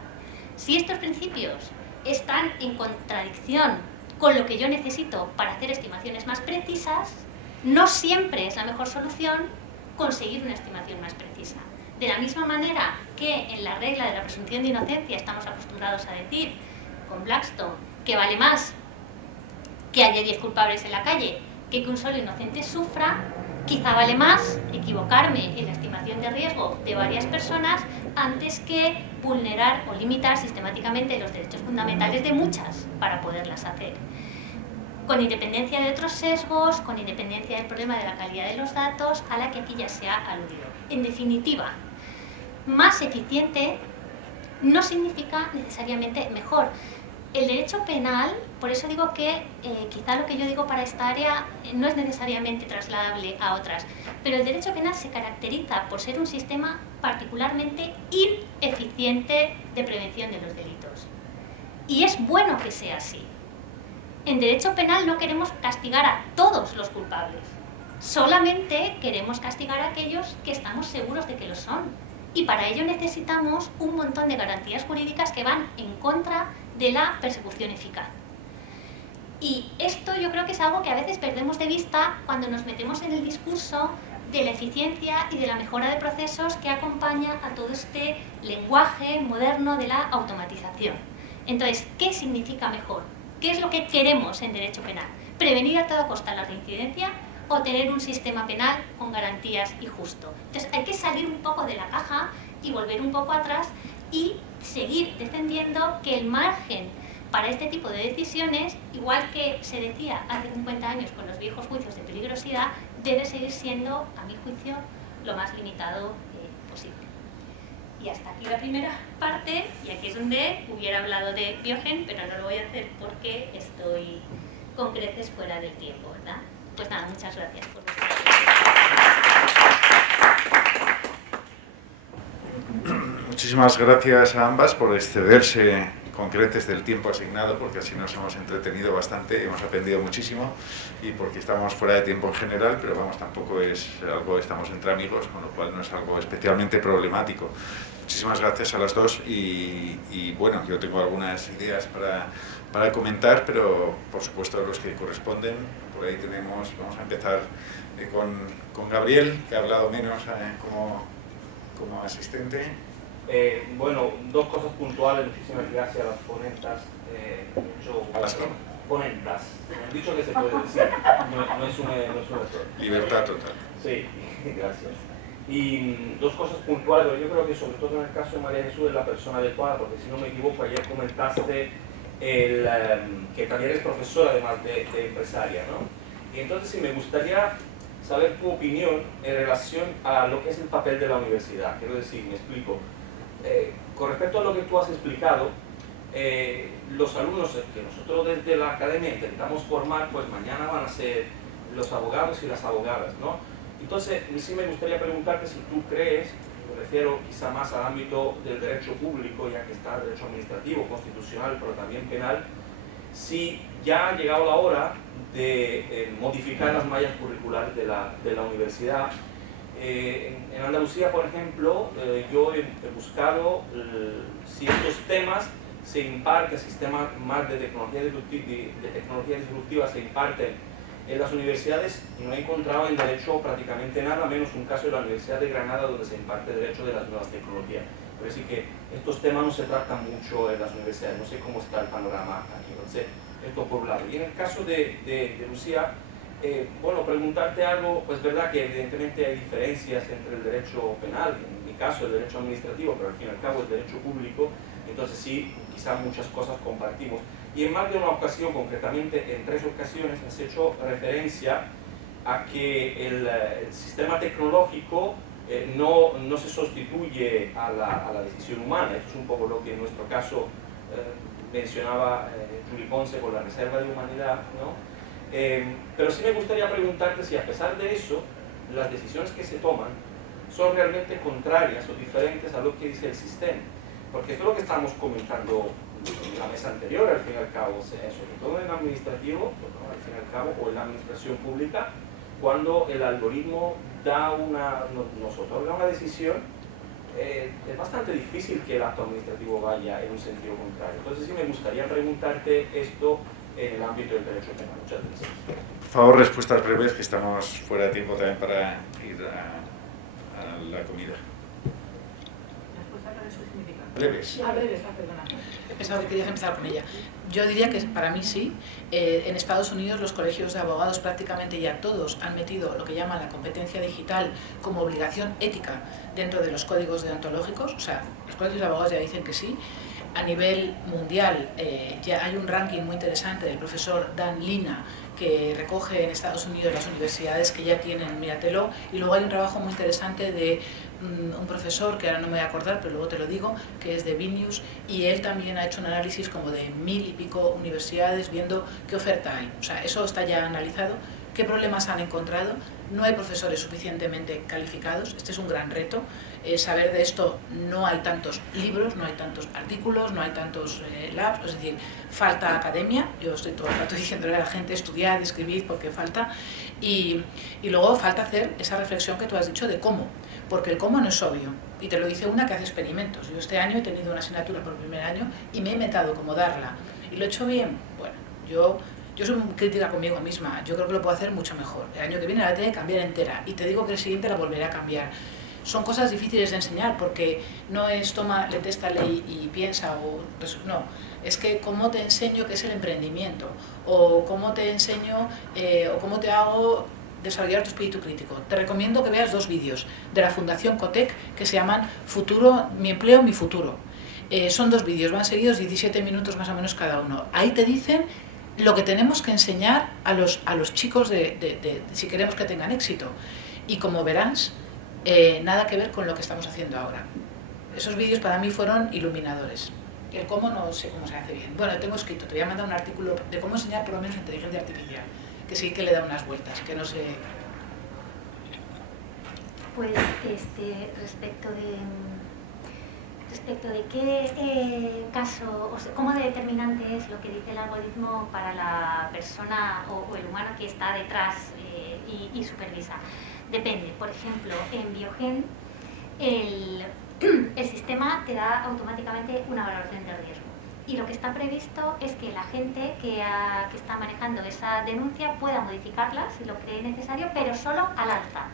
Si estos principios están en contradicción con lo que yo necesito para hacer estimaciones más precisas, no siempre es la mejor solución conseguir una estimación más precisa. De la misma manera que en la regla de la presunción de inocencia estamos acostumbrados a decir con Blackstone que vale más que haya 10 culpables en la calle que un solo inocente sufra, quizá vale más equivocarme en la estimación de riesgo de varias personas antes que vulnerar o limitar sistemáticamente los derechos fundamentales de muchas para poderlas hacer. Con independencia de otros sesgos, con independencia del problema de la calidad de los datos, a la que aquí ya se ha aludido. En definitiva, más eficiente no significa necesariamente mejor. El derecho penal, por eso digo que quizá lo que yo digo para esta área no es necesariamente trasladable a otras, pero el derecho penal se caracteriza por ser un sistema particularmente ineficiente de prevención de los delitos. Y es bueno que sea así. En derecho penal no queremos castigar a todos los culpables, solamente queremos castigar a aquellos que estamos seguros de que lo son. Y para ello necesitamos un montón de garantías jurídicas que van en contra de la persecución eficaz. Y esto yo creo que es algo que a veces perdemos de vista cuando nos metemos en el discurso de la eficiencia y de la mejora de procesos que acompaña a todo este lenguaje moderno de la automatización. Entonces, ¿qué significa mejor? ¿Qué es lo que queremos en derecho penal? ¿Prevenir a toda costa la reincidencia o tener un sistema penal con garantías y justo? Entonces hay que salir un poco de la caja y volver un poco atrás y seguir defendiendo que el margen para este tipo de decisiones, igual que se decía hace 50 años con los viejos juicios de peligrosidad, debe seguir siendo, a mi juicio, lo más limitado posible. Y hasta aquí la primera parte, y aquí es donde hubiera hablado de Biogen, pero no lo voy a hacer porque estoy con creces fuera del tiempo, ¿verdad? Pues nada, muchas gracias por vuestra atención. Muchísimas gracias a ambas por excederse con creces del tiempo asignado, porque así nos hemos entretenido bastante, hemos aprendido muchísimo, y porque estamos fuera de tiempo en general, pero vamos, tampoco es algo, estamos entre amigos, con lo cual no es algo especialmente problemático. Muchísimas gracias a las dos y bueno, yo tengo algunas ideas para comentar, pero por supuesto los que corresponden. Por ahí tenemos, vamos a empezar con Gabriel, que ha hablado menos como asistente. Bueno, dos cosas puntuales. Muchísimas gracias a las ponentas. Ponentas. Dicho que se puede decir, no es un error. Libertad total. Sí, gracias. Y dos cosas puntuales, pero yo creo que sobre todo en el caso de María Jesús es la persona adecuada, porque si no me equivoco, ayer comentaste que también eres profesora además de empresaria, ¿no? Y entonces sí me gustaría saber tu opinión en relación a lo que es el papel de la universidad. Quiero decir, me explico. Con respecto a lo que tú has explicado, los alumnos que nosotros desde la academia intentamos formar, pues mañana van a ser los abogados y las abogadas, ¿no? Entonces, sí me gustaría preguntarte si tú crees, me refiero quizá más al ámbito del derecho público, ya que está el derecho administrativo, constitucional, pero también penal, si ya ha llegado la hora de modificar las mallas curriculares de la universidad. En Andalucía, por ejemplo, yo he buscado si estos temas se imparten, sistemas más de tecnología disruptiva se imparten en las universidades, y no he encontrado en derecho prácticamente nada, menos un caso de la Universidad de Granada donde se imparte derecho de las nuevas tecnologías. Pero sí que estos temas no se tratan mucho en las universidades, no sé cómo está el panorama aquí. Entonces, esto por un lado. Y en el caso de Lucía, bueno, preguntarte algo, pues verdad que evidentemente hay diferencias entre el derecho penal, en mi caso el derecho administrativo, pero al fin y al cabo el derecho público, entonces sí, quizá muchas cosas compartimos. Y en más de una ocasión, concretamente en 3 ocasiones, has hecho referencia a que el sistema tecnológico no se sustituye a la decisión humana. Eso es un poco lo que en nuestro caso mencionaba Julie Ponce con la reserva de humanidad, ¿no? Pero sí me gustaría preguntarte si a pesar de eso, las decisiones que se toman son realmente contrarias o diferentes a lo que dice el sistema. Porque esto es lo que estamos comentando en la mesa anterior, al fin y al cabo, sobre todo en el administrativo, al fin y al cabo, o en la administración pública, cuando el algoritmo nos otorga una decisión, es bastante difícil que el acto administrativo vaya en un sentido contrario. Entonces sí me gustaría preguntarte esto en el ámbito del derecho penal. Muchas gracias. Por favor, respuestas breves, que estamos fuera de tiempo también para ir a la comida. ¿Respuesta para eso significa? Breves. Breves, perdona. Pensaba que querías empezar con ella. Yo diría que para mí sí. En Estados Unidos los colegios de abogados prácticamente ya todos han metido lo que llaman la competencia digital como obligación ética dentro de los códigos deontológicos. O sea, los colegios de abogados ya dicen que sí. A nivel mundial ya hay un ranking muy interesante del profesor Dan Lina que recoge en Estados Unidos las universidades que ya tienen Míratelo, y luego hay un trabajo muy interesante de un profesor que ahora no me voy a acordar, pero luego te lo digo, que es de Vilnius, y él también ha hecho un análisis como de 1000 y pico universidades viendo qué oferta hay. O sea, eso está ya analizado, qué problemas han encontrado. No hay profesores suficientemente calificados, este es un gran reto. Saber de esto, no hay tantos libros, no hay tantos artículos, no hay tantos labs, es decir, falta academia. Yo estoy todo el rato diciéndole a la gente estudiad, escribid, porque falta. Y luego falta hacer esa reflexión que tú has dicho de cómo, porque el cómo no es obvio. Y te lo dice una que hace experimentos. Yo este año he tenido una asignatura por primer año y me he inventado cómo darla. ¿Y lo he hecho bien? Bueno, yo soy muy crítica conmigo misma, yo creo que lo puedo hacer mucho mejor. El año que viene la tengo que cambiar entera y te digo que el siguiente la volveré a cambiar. Son cosas difíciles de enseñar porque no es toma, le testa, ley y piensa, no. Es que cómo te enseño qué es el emprendimiento, o cómo te enseño, o cómo te hago desarrollar tu espíritu crítico. Te recomiendo que veas 2 vídeos de la Fundación Cotec que se llaman Futuro, mi empleo, mi futuro. Son 2 vídeos, van seguidos 17 minutos más o menos cada uno. Ahí te dicen lo que tenemos que enseñar a los chicos si queremos que tengan éxito. Y como verás, nada que ver con lo que estamos haciendo ahora. Esos vídeos para mí fueron iluminadores. El cómo no sé cómo se hace bien. Bueno, tengo escrito, te voy a mandar un artículo de cómo enseñar por lo menos inteligencia artificial, que sí que le da unas vueltas, que no sé. Pues respecto de qué caso, o sea, cómo de determinante es lo que dice el algoritmo para la persona o el humano que está detrás y supervisa. Depende. Por ejemplo, en Biogen el sistema te da automáticamente una valoración de riesgo. Y lo que está previsto es que la gente que está manejando esa denuncia pueda modificarla si lo cree necesario, pero solo al alza.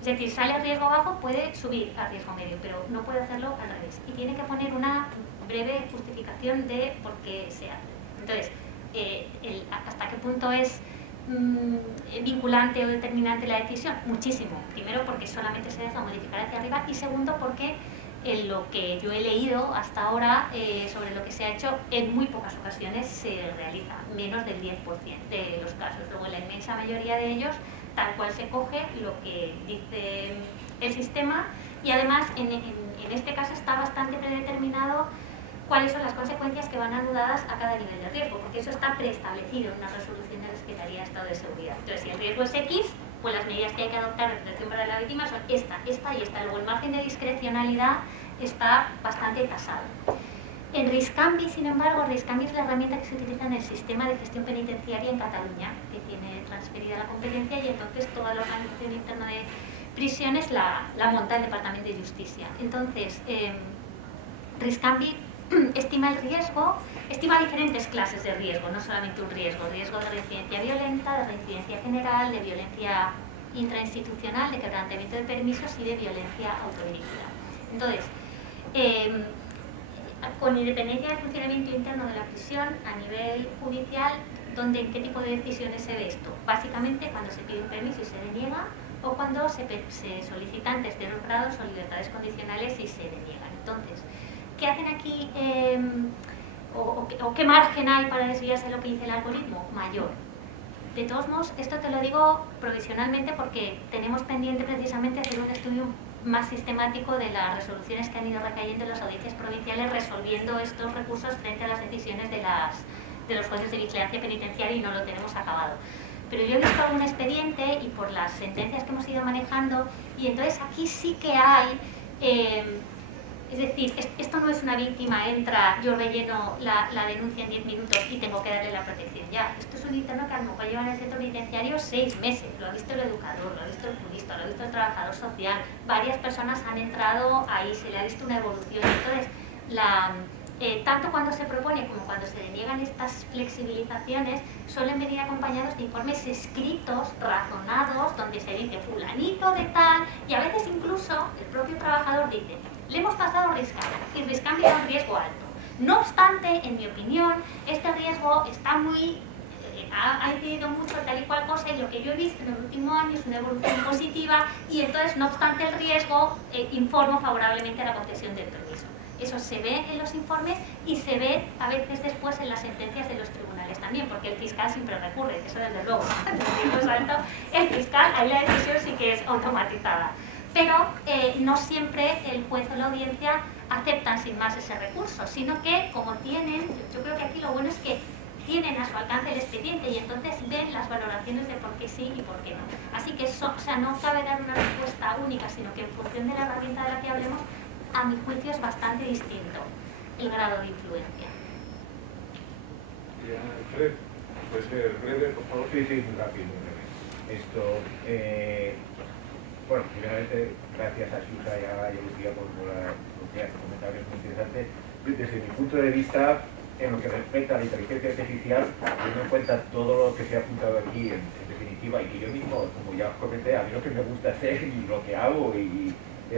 Es decir, sale a riesgo bajo, puede subir a riesgo medio, pero no puede hacerlo al revés. Y tiene que poner una breve justificación de por qué se hace. Entonces, ¿hasta qué punto es vinculante o determinante la decisión? Muchísimo. Primero, porque solamente se deja modificar hacia arriba, y segundo, porque en lo que yo he leído hasta ahora sobre lo que se ha hecho, en muy pocas ocasiones se realiza, menos del 10% de los casos. Luego, en la inmensa mayoría de ellos, tal cual se coge lo que dice el sistema, y además en este caso está bastante predeterminado cuáles son las consecuencias que van anudadas a cada nivel de riesgo, porque eso está preestablecido en una resolución de la Secretaría de Estado de Seguridad. Entonces, si el riesgo es X, pues las medidas que hay que adoptar de protección para la víctima son esta y esta. Luego, el margen de discrecionalidad está bastante tasado. En Riscambi, sin embargo, Riscambi es la herramienta que se utiliza en el sistema de gestión penitenciaria en Cataluña, que tiene transferida la competencia, y entonces toda la organización interna de prisiones la monta el Departamento de Justicia. Entonces, Riscambi estima el riesgo, estima diferentes clases de riesgo, no solamente un riesgo de reincidencia violenta, de reincidencia general, de violencia intrainstitucional, de quebrantamiento de permisos y de violencia autodirigida. Entonces, con independencia del funcionamiento interno de la prisión, a nivel judicial, ¿en qué tipo de decisiones se ve esto? Básicamente cuando se pide un permiso y se deniega, o cuando se solicitan terceros grados o libertades condicionales y se deniegan. Entonces, ¿qué hacen aquí o qué margen hay para desviarse de lo que dice el algoritmo? Mayor. De todos modos, esto te lo digo provisionalmente porque tenemos pendiente precisamente hacer un estudio más sistemático de las resoluciones que han ido recayendo en las audiencias provinciales resolviendo estos recursos frente a las decisiones de los jueces de vigilancia penitenciaria, y no lo tenemos acabado. Pero yo he visto algún expediente y por las sentencias que hemos ido manejando, y entonces aquí sí que hay Es decir, esto no es una víctima, entra, yo relleno la denuncia en 10 minutos y tengo que darle la protección ya. Esto es un interno que a lo mejor lleva en el centro penitenciario 6 meses. Lo ha visto el educador, lo ha visto el jurista, lo ha visto el trabajador social. Varias personas han entrado ahí, se le ha visto una evolución. Entonces, tanto cuando se propone como cuando se deniegan estas flexibilizaciones, suelen venir acompañados de informes escritos, razonados, donde se dice fulanito de tal, y a veces incluso el propio trabajador dice, le hemos pasado Riscam, y Riscam era un riesgo alto. No obstante, en mi opinión, este riesgo está muy... ha incidido mucho tal y cual cosa, y lo que yo he visto en el último año es una evolución positiva, y entonces, no obstante el riesgo, informo favorablemente a la concesión del permiso. Eso se ve en los informes y se ve a veces después en las sentencias de los tribunales también, porque el fiscal siempre recurre, eso desde luego. El fiscal, ahí la decisión sí que es automatizada. Pero no siempre el juez o la audiencia aceptan sin más ese recurso, sino que como tienen, yo creo que aquí lo bueno es que tienen a su alcance el expediente y entonces ven las valoraciones de por qué sí y por qué no. Así que no cabe dar una respuesta única, sino que en función de la herramienta de la que hablemos, a mi juicio es bastante distinto el grado de influencia. Fred, puede ser breve, por favor. Sí, muy rápido, muy breve. Esto, bueno, primeramente, gracias a Susa y a Lucía por lo que has comentado, que es muy interesante. Desde mi punto de vista, en lo que respecta a la inteligencia artificial, teniendo en cuenta todo lo que se ha apuntado aquí, en definitiva, y que yo mismo, como ya os comenté, a mí lo que me gusta hacer y lo que hago, y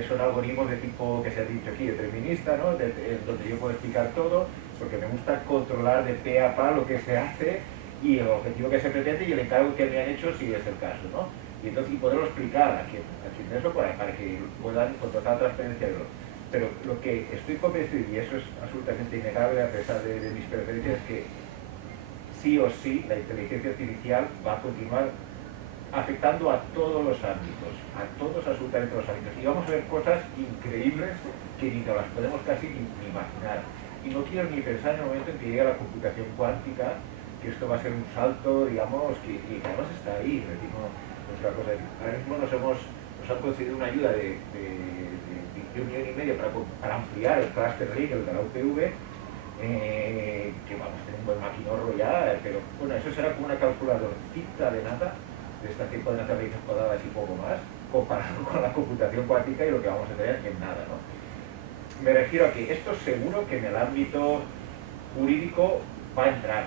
son algoritmos de tipo que se ha dicho aquí, determinista, ¿no? Donde yo puedo explicar todo, porque me gusta controlar de pe a pa lo que se hace y el objetivo que se pretende y el encargo que me han hecho si es el caso, ¿no? Y entonces poderlo explicar a quien eso para que puedan con total transparencia. Pero lo que estoy convencido, y eso es absolutamente innegable a pesar de mis preferencias, es que sí o sí la inteligencia artificial va a continuar afectando a todos los ámbitos, a todos absolutamente los ámbitos. Y vamos a ver cosas increíbles que ni nos las podemos casi ni imaginar. Y no quiero ni pensar en el momento en que llegue la computación cuántica, que esto va a ser un salto, digamos, que además está ahí. Decimos, otra cosa. Ahora mismo nos han concedido una ayuda de 1,5 millones para ampliar el cluster ring, el de la UPV, que vamos a tener un buen maquinorro ya, pero bueno, eso será como una calculadorcita de nada, de esta tipo de raíces cuadradas y poco más, comparado con la computación cuántica y lo que vamos a tener en nada, ¿no? Me refiero a que esto seguro que en el ámbito jurídico va a entrar,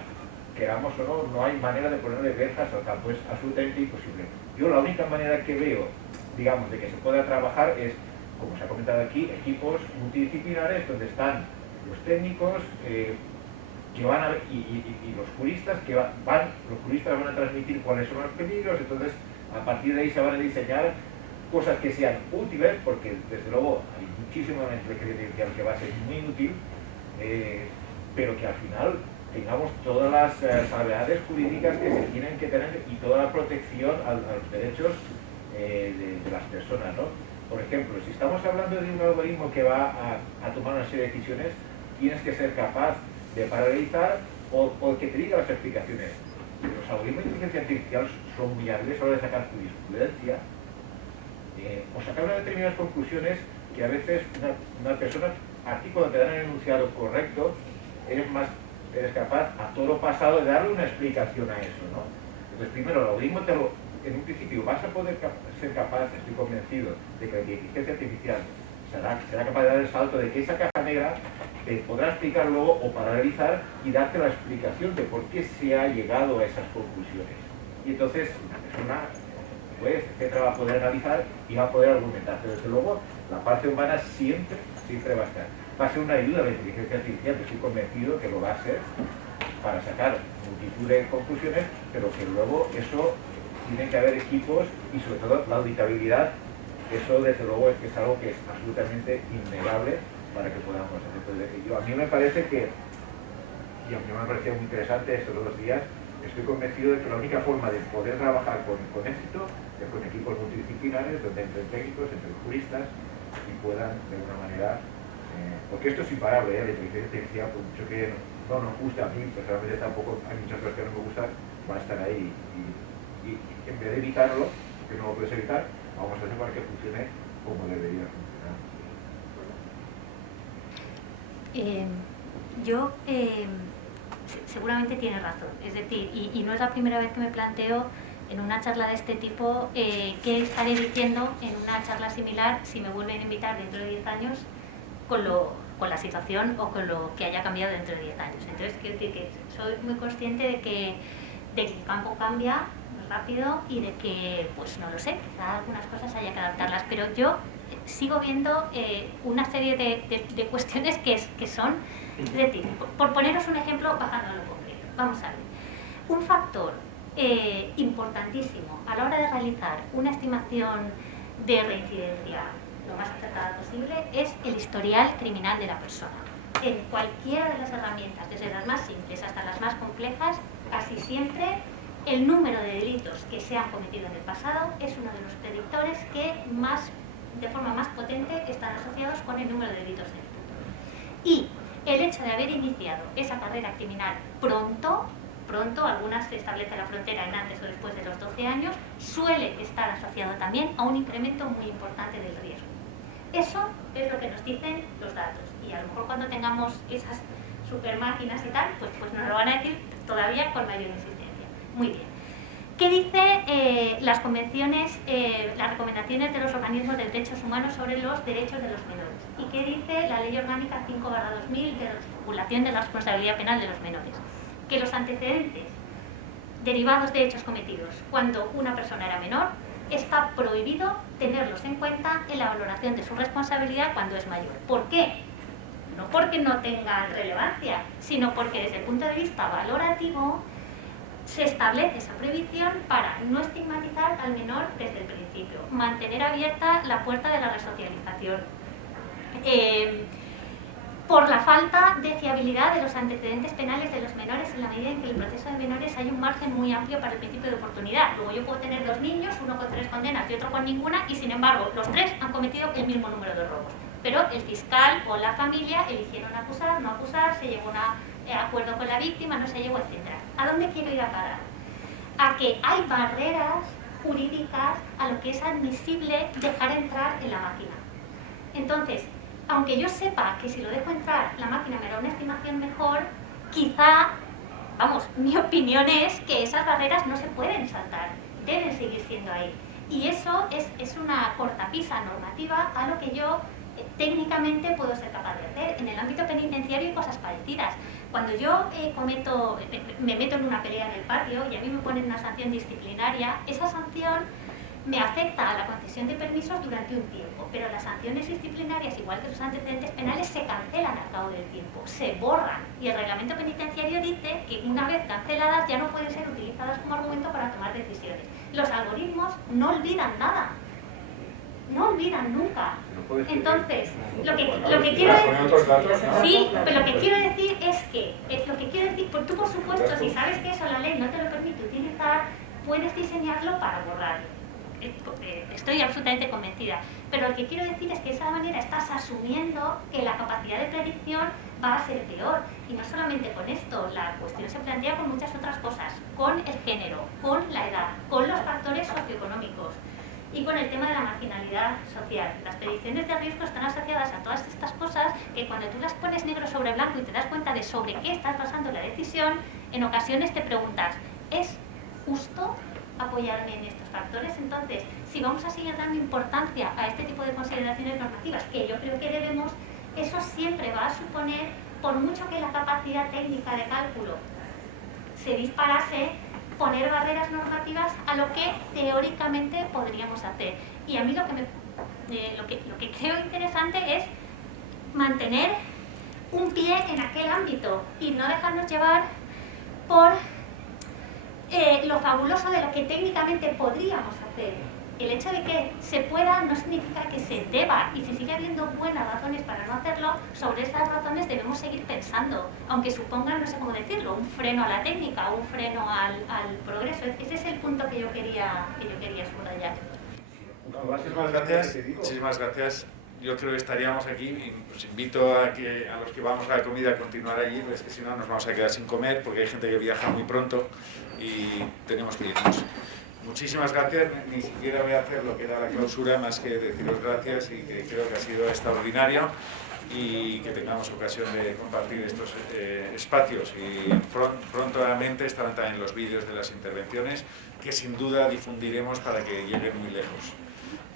queramos o no, no hay manera de ponerle verjas al campo, es absolutamente imposible. Yo la única manera que veo, digamos, de que se pueda trabajar es, como se ha comentado aquí, equipos multidisciplinares donde están los técnicos, que van a ver, y los juristas los juristas van a transmitir cuáles son los peligros, entonces a partir de ahí se van a diseñar cosas que sean útiles, porque desde luego hay muchísimo en la inteligencia artificial que va a ser muy útil, pero que al final tengamos todas las salvedades jurídicas que se tienen que tener y toda la protección a los derechos de las personas, ¿no? Por ejemplo, si estamos hablando de un algoritmo que va a tomar una serie de decisiones, tienes que ser capaz de paralizar o que te diga las explicaciones. Los algoritmos de inteligencia artificial son muy hábiles a la hora de sacar jurisprudencia o sacar unas determinadas conclusiones que a veces una persona, aquí cuando te dan el enunciado correcto, eres capaz a todo lo pasado de darle una explicación a eso, ¿no? Entonces primero el algoritmo en un principio vas a poder ser capaz, estoy convencido, de que la inteligencia artificial será capaz de dar el salto de que esa caja negra te podrá explicar luego o paralizar y darte la explicación de por qué se ha llegado a esas conclusiones. Y entonces una persona, pues, etcétera, va a poder analizar y va a poder argumentar. Pero desde luego la parte humana siempre va a estar. Va a ser una ayuda a la inteligencia artificial, que estoy convencido que lo va a ser para sacar multitud de conclusiones, pero que luego eso tiene que haber equipos y sobre todo la auditabilidad. Eso desde luego es algo que es absolutamente innegable para que podamos hacer. A mí me parece que, y a mí me ha parecido muy interesante estos 2 días, estoy convencido de que la única forma de poder trabajar con éxito es con equipos multidisciplinares, donde entren técnicos, entren juristas y puedan de alguna manera, porque esto es imparable, la inteligencia artificial, por mucho que no nos gusta, a mí personalmente tampoco hay muchas cosas que no me gustan, va a estar ahí y en vez de evitarlo, que no lo puedes evitar, vamos a hacer para que funcione como debería funcionar. Yo seguramente tiene razón, es decir, y no es la primera vez que me planteo en una charla de este tipo qué estaré diciendo en una charla similar si me vuelven a invitar dentro de 10 años con la situación o con lo que haya cambiado dentro de 10 años. Entonces, quiero decir que soy muy consciente de que el campo cambia muy rápido y de que, pues no lo sé, quizá algunas cosas haya que adaptarlas, pero yo sigo viendo una serie de cuestiones que son, es decir, por poneros un ejemplo bajando a lo concreto, vamos a ver, un factor importantísimo a la hora de realizar una estimación de reincidencia lo más acertada posible es el historial criminal de la persona. En cualquiera de las herramientas, desde las más simples hasta las más complejas, casi siempre el número de delitos que se han cometido en el pasado es uno de los predictores que de forma más potente están asociados con el número de delitos en el futuro. Y el hecho de haber iniciado esa carrera criminal pronto, algunas se establece la frontera en antes o después de los 12 años, suele estar asociado también a un incremento muy importante del riesgo. Eso es lo que nos dicen los datos. Y a lo mejor cuando tengamos esas super máquinas y tal, pues nos lo van a decir todavía con mayor insistencia. Muy bien. ¿Qué dice las convenciones, las recomendaciones de los organismos de derechos humanos sobre los derechos de los menores? ¿Y qué dice la Ley Orgánica 5/2000 de regulación de la responsabilidad penal de los menores? Que los antecedentes derivados de hechos cometidos cuando una persona era menor está prohibido tenerlos en cuenta en la valoración de su responsabilidad cuando es mayor. ¿Por qué? No porque no tengan relevancia, sino porque desde el punto de vista valorativo se establece esa prohibición para no estigmatizar al menor desde el principio, mantener abierta la puerta de la resocialización. Por la falta de fiabilidad de los antecedentes penales de los menores en la medida en que en el proceso de menores hay un margen muy amplio para el principio de oportunidad. Luego yo puedo tener 2 niños, uno con 3 condenas y otro con ninguna, y sin embargo los 3 han cometido el mismo número de robos. Pero el fiscal o la familia eligieron acusar, no acusar, se llegó a un acuerdo con la víctima, no se llegó, etc. ¿A dónde quiero ir a parar? A que hay barreras jurídicas a lo que es admisible dejar entrar en la máquina. Entonces, aunque yo sepa que si lo dejo entrar la máquina me da una estimación mejor, quizá, mi opinión es que esas barreras no se pueden saltar, deben seguir siendo ahí. Y eso es una cortapisa normativa a lo que yo técnicamente puedo ser capaz de hacer. En el ámbito penitenciario hay cosas parecidas. Cuando yo me meto en una pelea en el patio y a mí me ponen una sanción disciplinaria, esa sanción me afecta a la concesión de permisos durante un tiempo, pero las sanciones disciplinarias, igual que los antecedentes penales, se cancelan al cabo del tiempo, se borran, y el reglamento penitenciario dice que una vez canceladas ya no pueden ser utilizadas como argumento para tomar decisiones. Los algoritmos no olvidan nada, no olvidan nunca. Entonces, lo que quiero decir es que tú, por supuesto, si sabes que eso la ley no te lo permite utilizar, puedes diseñarlo para borrarlo. Estoy absolutamente convencida, pero lo que quiero decir es que de esa manera estás asumiendo que la capacidad de predicción va a ser peor, y no solamente con esto, la cuestión se plantea con muchas otras cosas, con el género, con la edad, con los factores socioeconómicos y con el tema de la marginalidad social. Las predicciones de riesgo están asociadas a todas estas cosas que cuando tú las pones negro sobre blanco y te das cuenta de sobre qué estás basando la decisión, en ocasiones te preguntas, ¿es justo apoyarme en estos factores? Entonces, si vamos a seguir dando importancia a este tipo de consideraciones normativas, que yo creo que debemos, eso siempre va a suponer, por mucho que la capacidad técnica de cálculo se disparase, poner barreras normativas a lo que teóricamente podríamos hacer. Y a mí lo que creo interesante es mantener un pie en aquel ámbito y no dejarnos llevar por lo fabuloso de lo que técnicamente podríamos hacer. El hecho de que se pueda no significa que se deba, y si sigue habiendo buenas razones para no hacerlo, sobre esas razones debemos seguir pensando, aunque supongan, no sé cómo decirlo, un freno a la técnica o un freno al progreso. Ese es el punto que yo quería subrayar. Muchísimas gracias. Yo creo que estaríamos aquí, y os invito a los que vamos a la comida a continuar allí, pues que si no nos vamos a quedar sin comer, porque hay gente que viaja muy pronto y tenemos que irnos. Muchísimas gracias, ni siquiera voy a hacer lo que era la clausura, más que deciros gracias y que creo que ha sido extraordinario y que tengamos ocasión de compartir estos espacios y prontamente estarán también los vídeos de las intervenciones que sin duda difundiremos para que lleguen muy lejos.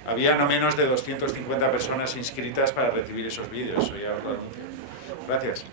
Había no menos de 250 personas inscritas para recibir esos vídeos, eso ya os lo anuncio. Gracias.